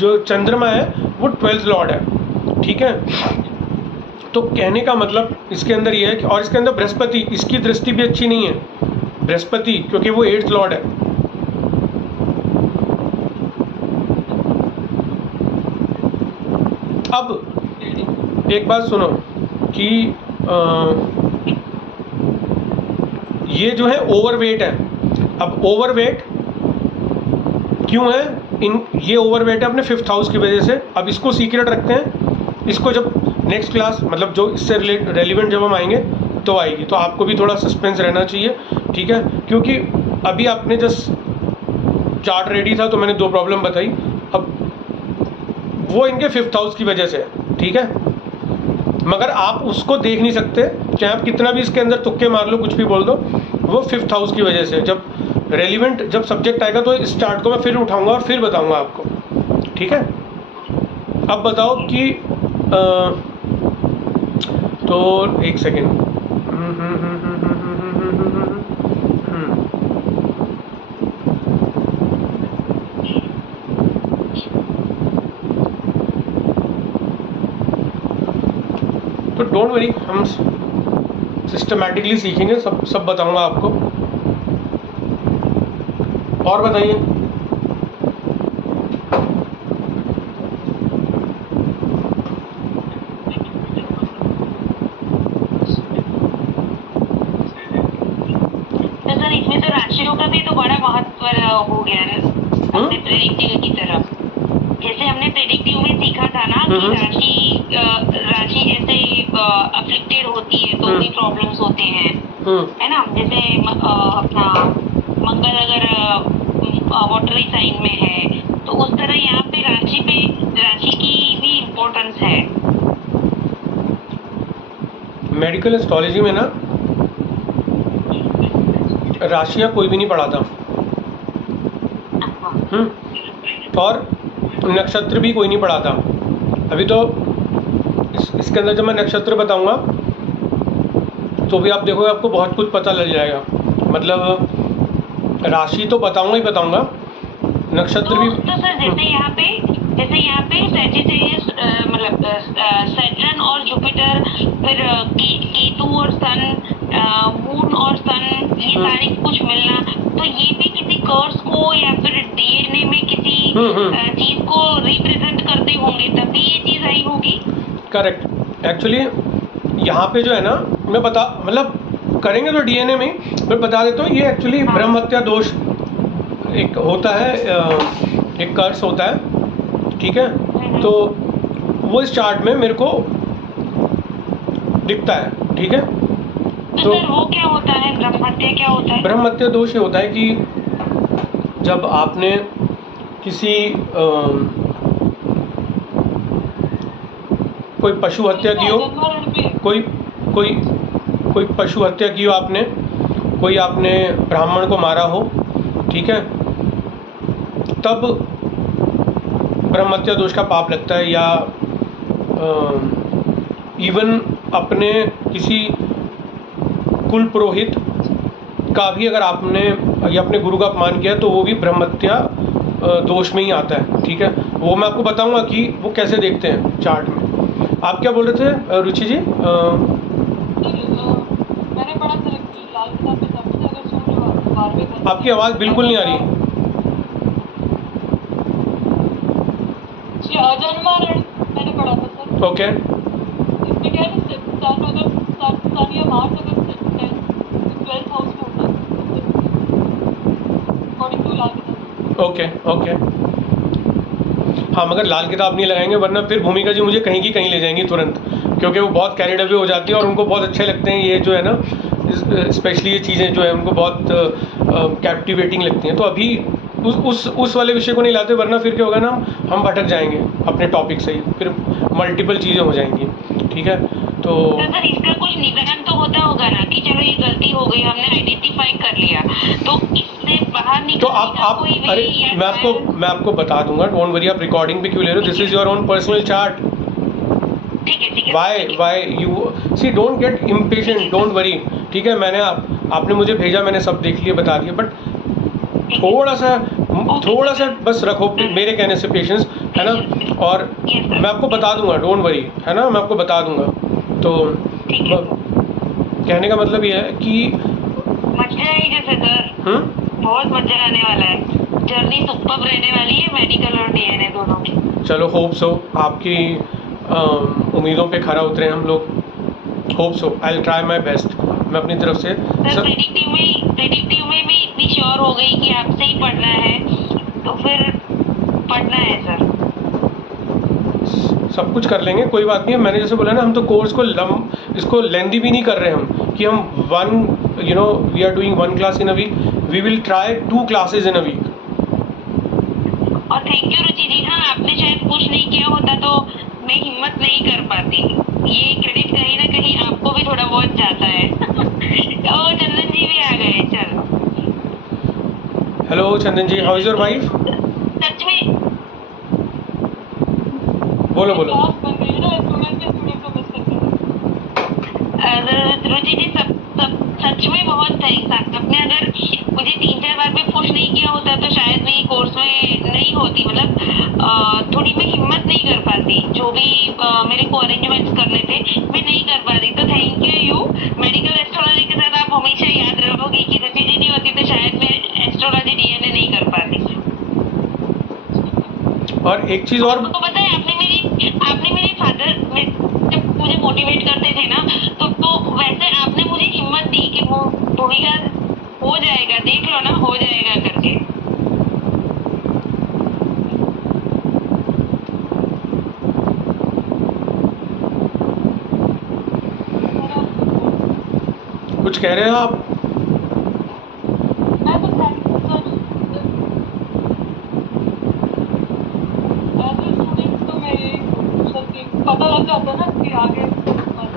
जो चंद्रमा है वो 12th लॉर्ड है, ठीक है। तो कहने का मतलब इसके अंदर ये है कि, और इसके अंदर बृहस्पति, इसकी दृष्टि भी अच्छी नहीं है, बृहस्पति, क्योंकि वो 8th लॉर्ड है। अब एक बात सुनो कि ये जो है ओवरवेट है। अब ओवरवेट क्यों है? ये ओवरवेट है अपने 5th हाउस की वजह से। अब इसको सीक्रेट रखते हैं, इसको जब नेक्स्ट क्लास, मतलब जो इससे रेलिवेंट जब हम आएंगे तो आएगी, तो आपको भी थोड़ा सस्पेंस रहना चाहिए, ठीक है। क्योंकि अभी आपने जस्ट चार्ट रेडी था तो मैंने 2 प्रॉब्लम बताई, अब वो इनके 5th हाउस की वजह से है, ठीक है। मगर आप उसको देख नहीं सकते, चाहे आप कितना भी इसके अंदर तुक्के मार लो, कुछ भी बोल दो, वो 5th हाउस की वजह से। जब रेलिवेंट जब सब्जेक्ट आएगा तो इस चार्ट को मैं फिर उठाऊंगा और फिर बताऊंगा आपको, ठीक है। अब बताओ कि तो एक सेकेंड, तो डोंट वरी, हम सिस्टमैटिकली सीखेंगे, सब बताऊंगा आपको। और बताइए। तो सर इसमें तो राशियों का भी तो बड़ा महत्व हो गया है अपने प्रेडिक्टिव की तरफ। जैसे हमने प्रेडिक्टिव में सीखा था ना कि राशि जैसे अफ्लिक्टेड होती है तो भी प्रॉब्लम्स होते हैं, है ना। जैसे अपना मंगल अगर वाटरी साइन में है तो उस तरह यहाँ पे राशि की भी इम्पोर्टेंस है। मेडिकल एस्ट्रोलॉजी में ना राशियाँ कोई भी नहीं पढ़ाता, और नक्षत्र भी कोई नहीं पढ़ाता। अभी तो इसके अंदर जब मैं नक्षत्र बताऊंगा तो भी आप देखोगे आपको बहुत कुछ पता लग जाएगा। मतलब राशि तो बताऊंगा ही बताऊंगा, नक्षत्र भी। तो सर जैसे यहाँ पे सैजिटेरियस मतलब सैटर्न और जुपिटर, फिर केतु और सन, मून और सन, ये सारी कुछ मिलना, तो ये भी किसी कर्स को या फिर डीएनए में किसी चीज को रिप्रेजेंट करते होंगे, तभी ये चीज आई होगी। करेक्ट। एक्चुअली यहाँ पे जो है ना, मैं मतलब करेंगे तो डीएनए में, मैं बता देता हूँ। ये एक्चुअली ब्रह्म हत्या दोष एक होता है, एक कर्स होता है, ठीक है। तो वो इस चार्ट में मेरे को दिखता है, ठीक है। तो सर वो क्या होता है, ब्रह्म हत्या क्या होता है? ब्रह्म हत्या दोष ये होता है कि जब आपने किसी कोई पशु हत्या की हो, कोई पशु हत्या की हो आपने, कोई आपने ब्राह्मण को मारा हो, ठीक है, तब ब्रह्म हत्या दोष का पाप लगता है। या इवन अपने किसी कुल पुरोहित का भी अगर आपने या अपने गुरु का अपमान किया तो वो भी ब्रह्म हत्या दोष में ही आता है, ठीक है। वो मैं आपको बताऊंगा कि वो कैसे देखते हैं चार्ट में। आप क्या बोल रहे थे रुचि जी? मैंने पढ़ा था कि लाल किताब में सबसे अगर सूर्य 12वें घर, आपकी आवाज़ बिल्कुल नहीं आ रही। जन्मारण मैंने पढ़ा था सर। ओके। इसमें क्या है, सन या मार्च अगर 12th हाउस में होता है अकॉर्डिंग टू लाल किताब। ओके। हाँ, मगर लाल किताब नहीं लगाएंगे, वरना फिर भूमिका जी मुझे कहीं की कहीं ले जाएंगी तुरंत, क्योंकि वो बहुत कैरिड अवे हो जाती है और उनको बहुत अच्छे लगते हैं ये जो है ना, स्पेशली ये चीज़ें जो है उनको बहुत कैप्टिवेटिंग लगती हैं। तो अभी उस वाले विषय को नहीं लाते, वरना फिर क्या होगा ना, हम भटक जाएंगे अपने टॉपिक से ही, फिर मल्टीपल चीज़ें हो जाएंगी, ठीक है। तो सर इसका कुछ निदान तो होता होगा ना कि चलो ये गलती हो गई, हमने आइडेंटिफाई कर लिया, तो इससे बाहर निकलने तो का कोई वे अरे या मैं आपको बता दूंगा, डोंट वरी। आप रिकॉर्डिंग पे क्यों ले रहे हो? This is your own personal chart. ठीक है। Why you see don't get impatient, don't worry, ठीक है। मैंने आपने मुझे भेजा, मैंने सब देख लिया, बता दिया, बट थोड़ा सा बस रखो मेरे कहने से पेशेंस, है ना। और मैं आपको बता दूंगा, डोंट वरी, है ना, मैं आपको बता दूंगा। तो कहने का मतलब ये है कि मजा आएगा सर, बहुत मजा आने वाला है, जर्नी सुपर रहने वाली है, मेडिकल और डीएनए दोनों की। चलो होप्स हो आपकी उम्मीदों पे खरा उतरे हम लोग, होप्स हो। I will try my best, मैं अपनी तरफ से। सर प्रेडिक्टिव में भी इतनी श्योर हो गई कि आपसे ही पढ़ना है, तो फिर पढ़ना है सर। सब कुछ कर लेंगे, कोई बात नहीं है। मैंने जैसे बोला ना, हम तो कोर्स को इसको लेंदी भी नहीं कर रहे हम, कि हम we are doing 1 class in a week, we will try 2 classes in a week, और थैंक यू रुचि जी। हाँ, आपने शायद पुश नहीं किया होता तो मैं हिम्मत नहीं कर पाती। ये क्रेडिट कहीं ना कहीं आपको भी थोड़ा बहुत जाता है। ओ चंदन जी भी आ गए, चलो। Hello Chandan ji, how is your wife? सच में बोलो बोलो। क्लास बन गई है ना, स्टूडेंट को मिस करते हैं। रुचि जी सब सब सच में बहुत थैंक्स। आपने अगर मुझे 3-4 बार भी पुश नहीं किया होता तो शायद मैं कोर्स में नहीं होती। मतलब थोड़ी मैं हिम्मत नहीं कर पाती। जो भी मेरे को अरेंजमेंट्स करने थे मैं नहीं कर पाती। तो थैंक यू। मेडिकल एस्ट्रोलॉजी के साथ आप हमेशा याद रखोगे कि रुचि जी नहीं होती तो शायद मैं एस्ट्रोलॉजी डीएनए नहीं कर पाती। और एक चीज़ और, आपको पता है आपने मेरे फादर जब मुझे मोटिवेट करते थे ना तो वैसे आपने मुझे हिम्मत दी कि वो भूमिका हो जाएगा, देख लो ना, हो जाएगा करके। कुछ कह रहे हो आप? मैं तो thank sir, as a student तो मैं यही सर कि पता लग जाता ना कि आगे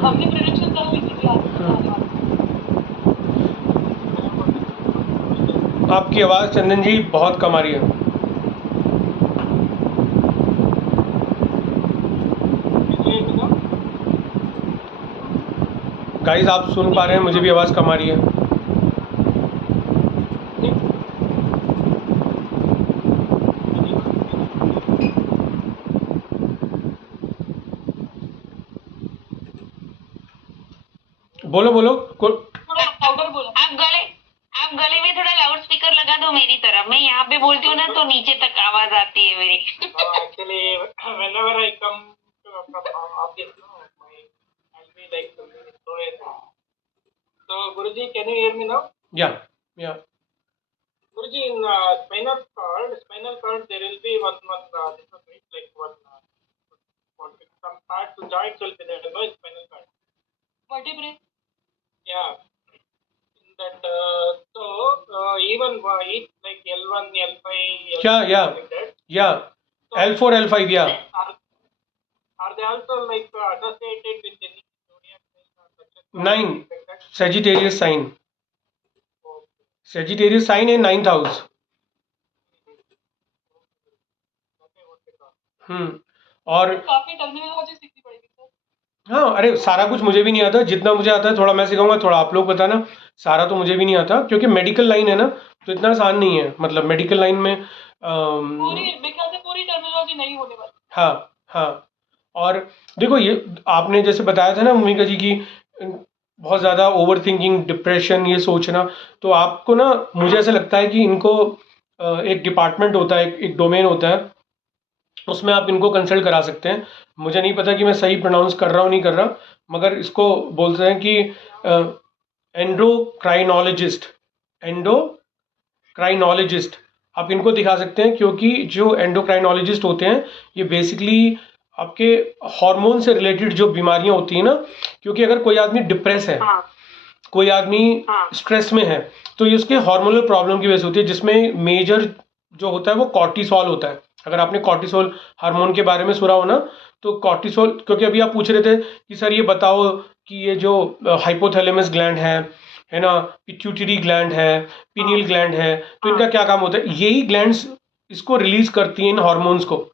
हमने प्रेडिक्शन कर ली थी कि आगे क्या आने वाला है। आपकी आवाज़ चंदन जी बहुत कम आ रही है। गाइस आप सुन पा रहे हैं? मुझे भी आवाज़ कम आ रही है। बोलो बोलो थोड़ा पाउडर बोला। आप गले में थोड़ा लाउड स्पीकर लगा दो मेरी तरफ। मैं यहाँ पे बोलती हूँ ना तो नीचे तक आवाज आती है मेरी। Actually, whenever I come from office, no, I'll be like so. So, Guruji, can you hear me now? या Guruji, in spinal cord, there will be one this one, right? Like some parts, joints will be there. No, spinal cord. Vertebrae Yeah. In that, so even each like L1, L5, Yeah. like that. या L4 L5 या Are they also like associated with any zodiac sign or such a 9 like that? Sagittarius sign, Okay. Sagittarius sign है 9th house. और काफी terminology सीखनी पड़ेगी sir. हाँ, अरे सारा कुछ मुझे भी नहीं आता, जितना मुझे आता है थोड़ा मैं सिखाऊंगा, थोड़ा आप लोग बताना। सारा तो मुझे भी नहीं आता क्योंकि मेडिकल लाइन है ना, तो इतना आसान नहीं है। मतलब मेडिकल लाइन में पूरी मेरे ख्याल से पूरी टर्मिनोलॉजी नहीं होने वाली। हाँ हाँ। और देखो ये आपने जैसे बताया था ना भूमिका जी की, बहुत ज़्यादा ओवर थिंकिंग, डिप्रेशन, ये सोचना, तो आपको ना, मुझे ऐसा लगता है कि इनको एक डिपार्टमेंट होता है, एक डोमेन होता है, उसमें आप इनको कंसल्ट करा सकते हैं। मुझे नहीं पता कि मैं सही प्रोनाउंस कर रहा हूँ नहीं कर रहा, मगर इसको बोलते हैं कि एंडोक्राइनोलॉजिस्ट, एंडोक्राइनोलॉजिस्ट आप इनको दिखा सकते हैं। क्योंकि जो एंडोक्राइनोलॉजिस्ट होते हैं ये बेसिकली आपके हार्मोन से रिलेटेड जो बीमारियां होती हैं ना, क्योंकि अगर कोई आदमी डिप्रेस है, कोई आदमी स्ट्रेस में है, तो ये उसके हार्मोनल प्रॉब्लम की वजह से होती है, जिसमें मेजर जो होता है वो कॉर्टिसोल होता है। अगर आपने कॉर्टिसोल हार्मोन के बारे में सुना हो ना, तो कॉर्टिसोल, क्योंकि अभी आप पूछ रहे थे कि सर ये बताओ कि ये जो हाइपोथैलेमस ग्लैंड है ना, पिट्यूटरी ग्लैंड है, पिनियल ग्लैंड है, तो इनका क्या काम होता है? यही ग्लैंड्स इसको रिलीज करती हैं, इन हार्मोन्स को।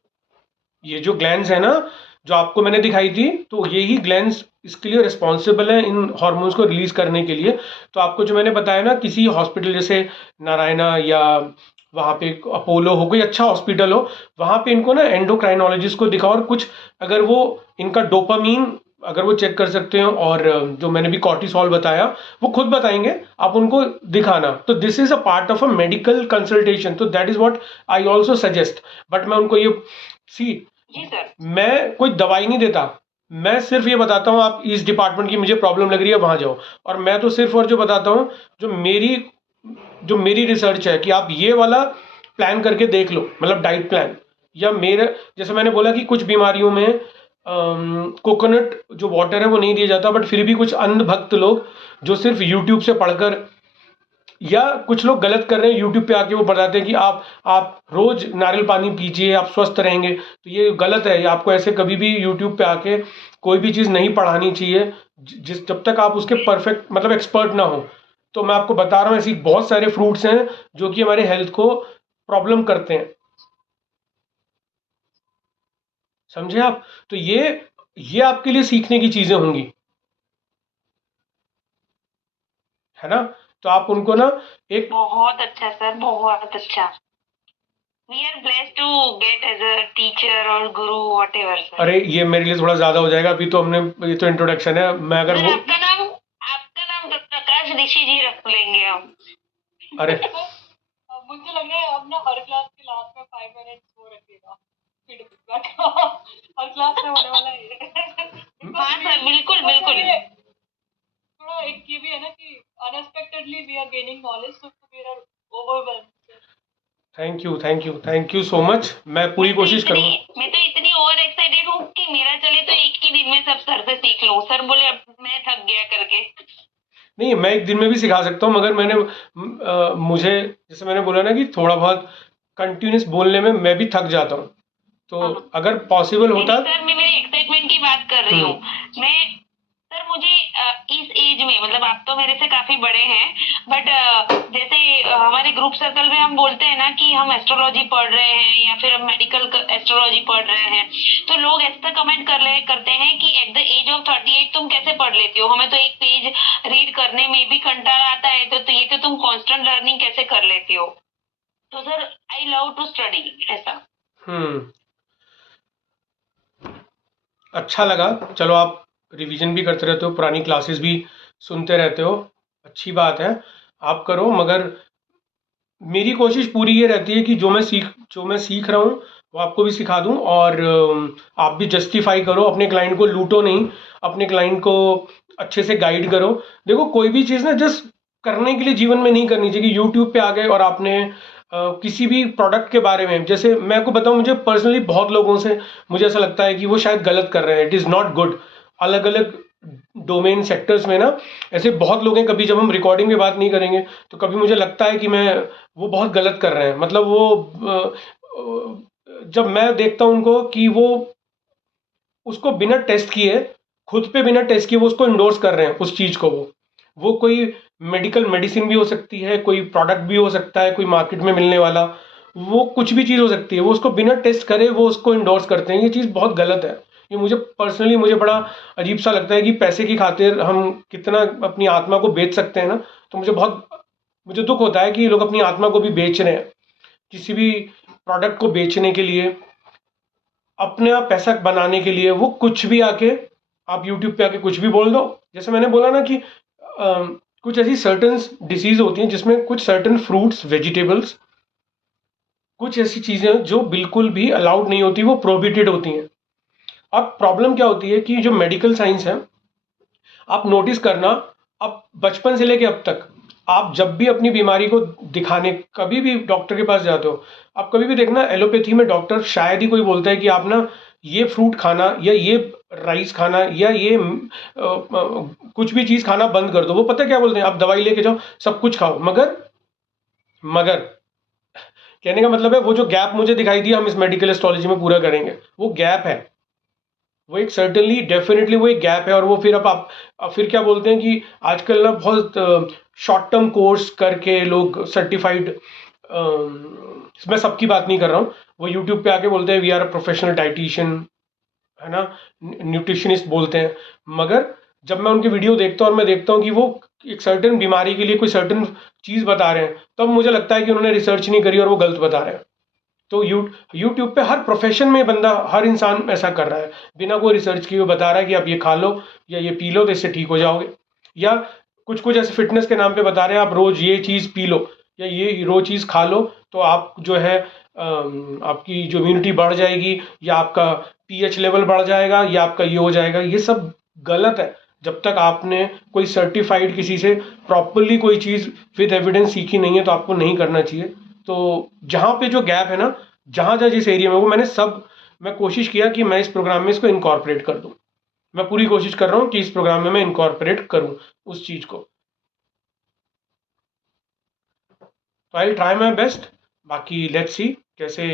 ये जो ग्लैंड्स है ना जो आपको मैंने दिखाई थी, तो यही ग्लैंड्स इसके लिए रिस्पॉन्सिबल है, इन हार्मोन्स को रिलीज करने के लिए। तो आपको जो मैंने बताया ना, किसी हॉस्पिटल जैसे नारायणा या वहाँ पे अपोलो हो, कोई अच्छा हॉस्पिटल हो, वहाँ पे इनको ना एंडोक्राइनोलॉजिस्ट को दिखाओ, और कुछ अगर वो इनका डोपामीन अगर वो चेक कर सकते हैं, और जो मैंने भी कॉर्टिसोल बताया वो खुद बताएंगे, आप उनको दिखाना। तो this is a part of a medical consultation, तो that is what I also suggest. But मैं उनको ये जी सर। मैं कोई दवाई नहीं देता, मैं सिर्फ ये बताता हूँ आप इस डिपार्टमेंट की मुझे प्रॉब्लम लग रही है वहाँ जाओ। और मैं तो सिर्फ और जो बताता हूँ, जो मेरी रिसर्च है, कि आप ये वाला प्लान करके देख लो, मतलब डाइट प्लान। या मेरे जैसे मैंने बोला कि कुछ बीमारियों में कोकोनट जो वाटर है वो नहीं दिया जाता, बट फिर भी कुछ अंधभक्त लोग जो सिर्फ यूट्यूब से पढ़कर या कुछ लोग गलत कर रहे हैं, यूट्यूब पे आके वो बताते हैं कि आप रोज नारियल पानी पीजिए, आप स्वस्थ रहेंगे। तो ये गलत है। आपको ऐसे कभी भी यूट्यूब पे आके कोई भी चीज़ नहीं पढ़ानी चाहिए जिस जब तक आप उसके परफेक्ट मतलब एक्सपर्ट ना हो। तो मैं आपको बता रहा हूँ, ऐसी बहुत सारे फ्रूट्स हैं जो कि हमारे हेल्थ को प्रॉब्लम करते हैं, समझे आप? तो ये आपके लिए सीखने की चीज़ें होंगी, है ना? तो आप उनको ना एक बहुत अच्छा सर, बहुत अच्छा। We are blessed to get as a teacher और गुरु वॉट एवर सर। अरे ये मेरे लिए थोड़ा ज़्यादा हो जाएगा, अभी तो हमने, ये तो इंट्रोडक्शन है। मैं अगर सर वो आपका नाम प्रकाश ऋषि जी रख लेंगे हम। अरे मुझे लग रहा है अब ना हर क्लास के लास्ट में 5 मिनट्स वो रखेगा फीडबैक हर क्लास में होने वाला है ये। हाँ सर, बिल्कुल बिल्कुल। थोड़ा एक ये भी है ना कि unexpectedly we are gaining knowledge, so we are overwhelmed. Thank you so much. मैं पूरी कोशिश करूँगा। मैं तो इतनी ओवर एक्साइटेड हूँ कि मेरा चले तो एक ही दिन में सब सर से सीख लूँ। सर बोले अब मैं थक गया करके। नहीं, मैं एक दिन में भी सिखा सकता हूँ, मगर मुझे जैसे मैंने बोला ना कि थोड़ा बहुत कंटिन्यूस बोलने में मैं भी थक जाता हूँ। तो अगर पॉसिबल होता सर मैं मेरी एक्साइटमेंट की बात कर रही हूँ। मैं सर मुझे इस एज में, मतलब आप तो मेरे से काफी बड़े हैं, बट जैसे हमारे ग्रुप सर्कल में हम बोलते हैं ना कि हम एस्ट्रोलॉजी पढ़ रहे हैं या फिर हम मेडिकल एस्ट्रोलॉजी पढ़ रहे हैं, तो लोग ऐसा कमेंट करते हैं कि एट द एज ऑफ 38 तुम कैसे पढ़ लेती हो, हमें तो एक पेज रीड करने में भी कंटाला आता है, तो ये तो तुम कांस्टेंट लर्निंग कैसे कर लेती हो? तो sir I love to study ऐसा। अच्छा लगा। चलो, आप रिवीजन भी करते रहते हो, पुरानी क्लासेस भी सुनते रहते हो, अच्छी बात है, आप करो। मगर मेरी कोशिश पूरी ये रहती है कि जो मैं सीख रहा हूँ वो आपको भी सिखा दूँ, और आप भी जस्टिफाई करो, अपने क्लाइंट को लूटो नहीं, अपने क्लाइंट को अच्छे से गाइड करो। देखो, कोई भी चीज़ ना जस्ट करने के लिए जीवन में नहीं करनी चाहिए कि यूट्यूब पे आ गए और आपने किसी भी प्रोडक्ट के बारे में, जैसे मैं आपको बताऊं, मुझे पर्सनली बहुत लोगों से मुझे ऐसा लगता है कि वो शायद गलत कर रहे हैं, इट इज़ नॉट गुड। अलग अलग डोमेन सेक्टर्स में ना ऐसे बहुत लोग हैं, कभी जब हम रिकॉर्डिंग में बात नहीं करेंगे तो कभी मुझे लगता है कि वो बहुत गलत कर रहे हैं, मतलब जब मैं देखता हूं उनको कि वो उसको बिना टेस्ट किए, खुद पे बिना टेस्ट किए वो उसको इंडोर्स कर रहे हैं उस चीज़ को। वो कोई मेडिकल मेडिसिन भी हो सकती है, कोई प्रोडक्ट भी हो सकता है, कोई मार्केट में मिलने वाला, वो कुछ भी चीज़ हो सकती है, वो उसको बिना टेस्ट करे वो उसको इंडोर्स करते हैं। ये चीज़ बहुत गलत है। ये मुझे पर्सनली बड़ा अजीब सा लगता है कि पैसे की खातिर हम कितना अपनी आत्मा को बेच सकते हैं ना। तो मुझे दुख होता है कि ये लोग अपनी आत्मा को भी बेच रहे हैं किसी भी प्रोडक्ट को बेचने के लिए, अपने आप पैसा बनाने के लिए। वो कुछ भी आके, आप यूट्यूब पे आके कुछ भी बोल दो। जैसे मैंने बोला ना कि कुछ ऐसी सर्टन डिसीज होती हैं जिसमें कुछ सर्टन फ्रूट्स, वेजिटेबल्स, कुछ ऐसी चीज़ें जो बिल्कुल भी अलाउड नहीं होती, वो प्रोहिबिटेड होती हैं। अब प्रॉब्लम क्या होती है कि जो मेडिकल साइंस है, आप नोटिस करना, अब बचपन से लेके अब तक आप जब भी अपनी बीमारी को दिखाने कभी भी डॉक्टर के पास जाते हो, आप कभी भी देखना एलोपैथी में डॉक्टर शायद ही कोई बोलता है कि आप ना ये फ्रूट खाना या ये राइस खाना या ये कुछ भी चीज़ खाना बंद कर दो। वो पता है क्या बोलते हैं? आप दवाई लेके जाओ, सब कुछ खाओ, मगर कहने का मतलब है, वो जो गैप मुझे दिखाई दिया हम इस मेडिकल एस्ट्रोलॉजी में पूरा करेंगे, वो गैप है, वो एक सर्टेनली डेफिनेटली वो एक गैप है। और वो फिर अब फिर क्या बोलते हैं कि आजकल ना बहुत शॉर्ट टर्म कोर्स करके लोग सर्टिफाइड, मैं सबकी बात नहीं कर रहा हूँ, वो यूट्यूब पे आके बोलते हैं we are a professional dietitian, है ना, न्यूट्रिशनिस्ट बोलते हैं। मगर जब मैं उनकी वीडियो देखता हूँ और मैं देखता हूँ कि वो एक सर्टेन बीमारी के लिए कोई सर्टेन चीज़ बता रहे हैं, तब मुझे लगता है कि उन्होंने रिसर्च नहीं करी और वो गलत बता रहे हैं। तो यूट्यूब पे हर प्रोफेशन में बंदा, हर इंसान ऐसा कर रहा है, बिना कोई रिसर्च किए बता रहा है कि आप ये खा लो या ये पी लो तो इससे ठीक हो जाओगे। या कुछ ऐसे फिटनेस के नाम पे बता रहे हैं आप रोज़ ये चीज़ पी लो या ये रोज चीज़ खा लो तो आप जो है आपकी जो इम्यूनिटी बढ़ जाएगी, या आपका पीएच लेवल बढ़ जाएगा, या आपका ये हो जाएगा। ये सब गलत है। जब तक आपने कोई सर्टिफाइड किसी से प्रॉपरली कोई चीज़ विद एविडेंस सीखी नहीं है तो आपको नहीं करना चाहिए। तो जहाँ पे जो गैप है ना, जहाँ जहाँ जिस एरिया में, वो मैं कोशिश किया कि मैं इस प्रोग्राम में इसको इनकॉर्पोरेट कर दूँ। मैं पूरी कोशिश कर रहा हूँ कि इस प्रोग्राम में मैं इनकॉर्पोरेट करूँ उस चीज़ को। तो आई ट्राई माई बेस्ट। बाकी लेट्स सी कैसे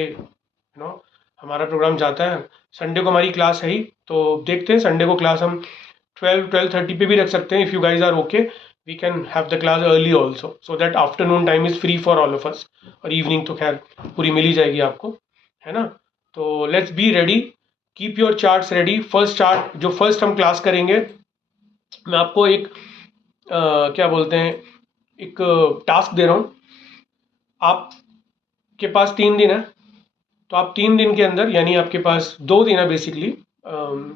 हमारा प्रोग्राम जाता है। संडे को हमारी क्लास है ही, तो देखते हैं संडे को क्लास हम 12-12:30 पे भी रख सकते हैं। If you guys are okay we can have the class early also, so that afternoon time is free for all of us. और इवनिंग तो खैर पूरी मिल ही जाएगी आपको, है ना। तो let's be ready, keep your charts ready. First chart जो फर्स्ट हम क्लास करेंगे, मैं आपको एक क्या बोलते हैं, एक टास्क दे रहा हूँ। आपके पास 3 दिन है, तो आप 3 दिन के अंदर, यानी आपके पास 2 दिन है बेसिकली,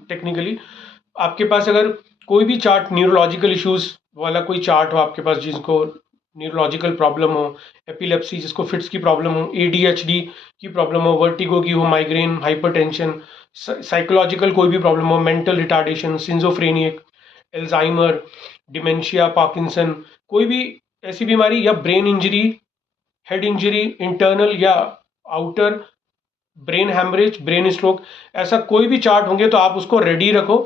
टेक्निकली आपके पास अगर कोई भी चार्ट न्यूरोलॉजिकल इश्यूज वाला कोई चार्ट हो आपके पास, जिसको न्यूरोलॉजिकल प्रॉब्लम हो, एपिलेप्सी जिसको फिट्स की प्रॉब्लम हो, ADHD की प्रॉब्लम हो, वर्टिगो की हो, माइग्रेन, हाइपरटेंशन, साइकोलॉजिकल कोई भी प्रॉब्लम हो, mental retardation, schizophrenic, Alzheimer, dementia, Parkinson, कोई भी ऐसी बीमारी, या brain injury, head injury, internal या outer, brain haemorrhage, brain stroke, ऐसा कोई भी चार्ट होंगे तो आप उसको रेडी रखो,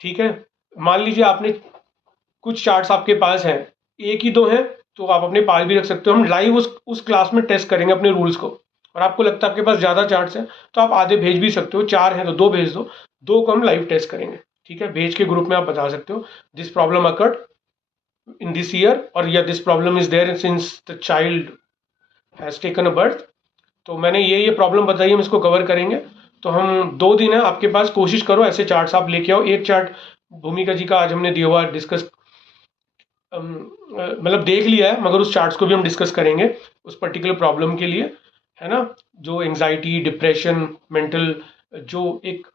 ठीक है। मान लीजिए आपने कुछ चार्ट्स आपके पास हैं, एक ही दो हैं, तो आप अपने पास भी रख सकते हो। हम लाइव उस क्लास में टेस्ट करेंगे अपने रूल्स को। और आपको लगता है आपके पास ज़्यादा चार्ट्स हैं तो आप आधे भेज भी सकते हो, 4 हैं तो 2 भेज दो, 2 को हम लाइव टेस्ट करेंगे, ठीक है। भेज के ग्रुप में आप बता सकते हो this problem occurred in this year, और या this problem is there since the child has taken a birth. तो मैंने ये प्रॉब्लम बताई, हम इसको कवर करेंगे। तो हम 2 दिन है आपके पास, कोशिश करो ऐसे चार्ट्स आप लेके आओ। एक चार्ट भूमिका जी का आज हमने दिया हुआ डिस्कस, मतलब देख लिया है, मगर उस चार्ट्स को भी हम डिस्कस करेंगे उस पर्टिकुलर प्रॉब्लम के लिए, है ना। जो एंजाइटी, डिप्रेशन, मेंटल, जो एक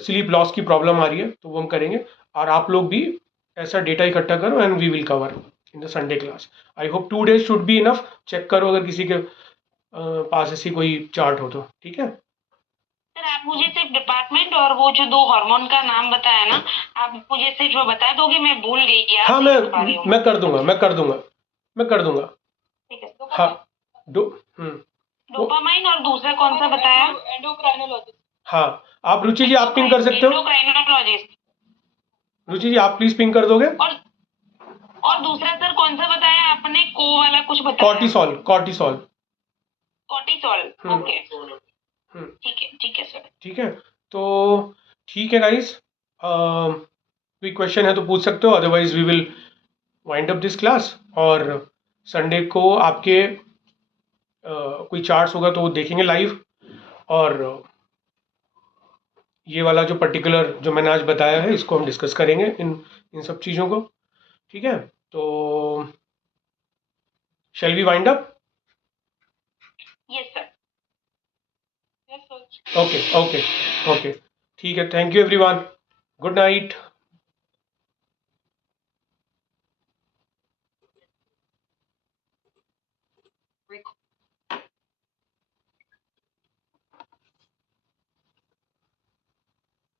स्लीप लॉस की प्रॉब्लम आ रही है, तो वो हम करेंगे। और आप लोग भी ऐसा डेटा इकट्ठा करो and we will cover in the Sunday class. I hope 2 days should be enough. Check करो अगर किसी के पास ऐसी कोई चार्ट हो तो, ठीक है। सर आप मुझे सिर्फ डिपार्टमेंट और वो जो 2 हार्मोन का नाम बताया ना, आप मुझे सिर्फ वो बता दोगे, मैं भूल गई याद हाँ, नहीं कर पा रही हूँ। मैं कर दूंगा, मैं कर दूंगा। ठीक है। हाँ, डोपामाइन और दूसरा कौन सा बताया? एंडोक्राइनोलॉजिस्ट। हाँ, आप रुचि जी आप पिंग कर सकते हो। एंडोक्राइनोलॉजिस्ट। रुचि जी आप प्लीज पिंग कर दोगे। और दूसरा सर कौन सा बताया आपने? को वाला कुछ बताया? कॉर्टिसोल। कॉर्टिसोल। हम्म, ओके ठीक है सर। ठीक है, तो ठीक है गाइस, कोई क्वेश्चन है तो पूछ सकते हो, otherwise we will wind up this class. और संडे को आपके कोई चार्ट्स होगा तो वो देखेंगे लाइव। और ये वाला जो पर्टिकुलर जो मैंने आज बताया है, इसको हम डिस्कस करेंगे, इन सब चीज़ों को, ठीक है। तो shall we wind up? Yes sir. Yes sir. Okay, ठीक है। Thank you everyone, good night.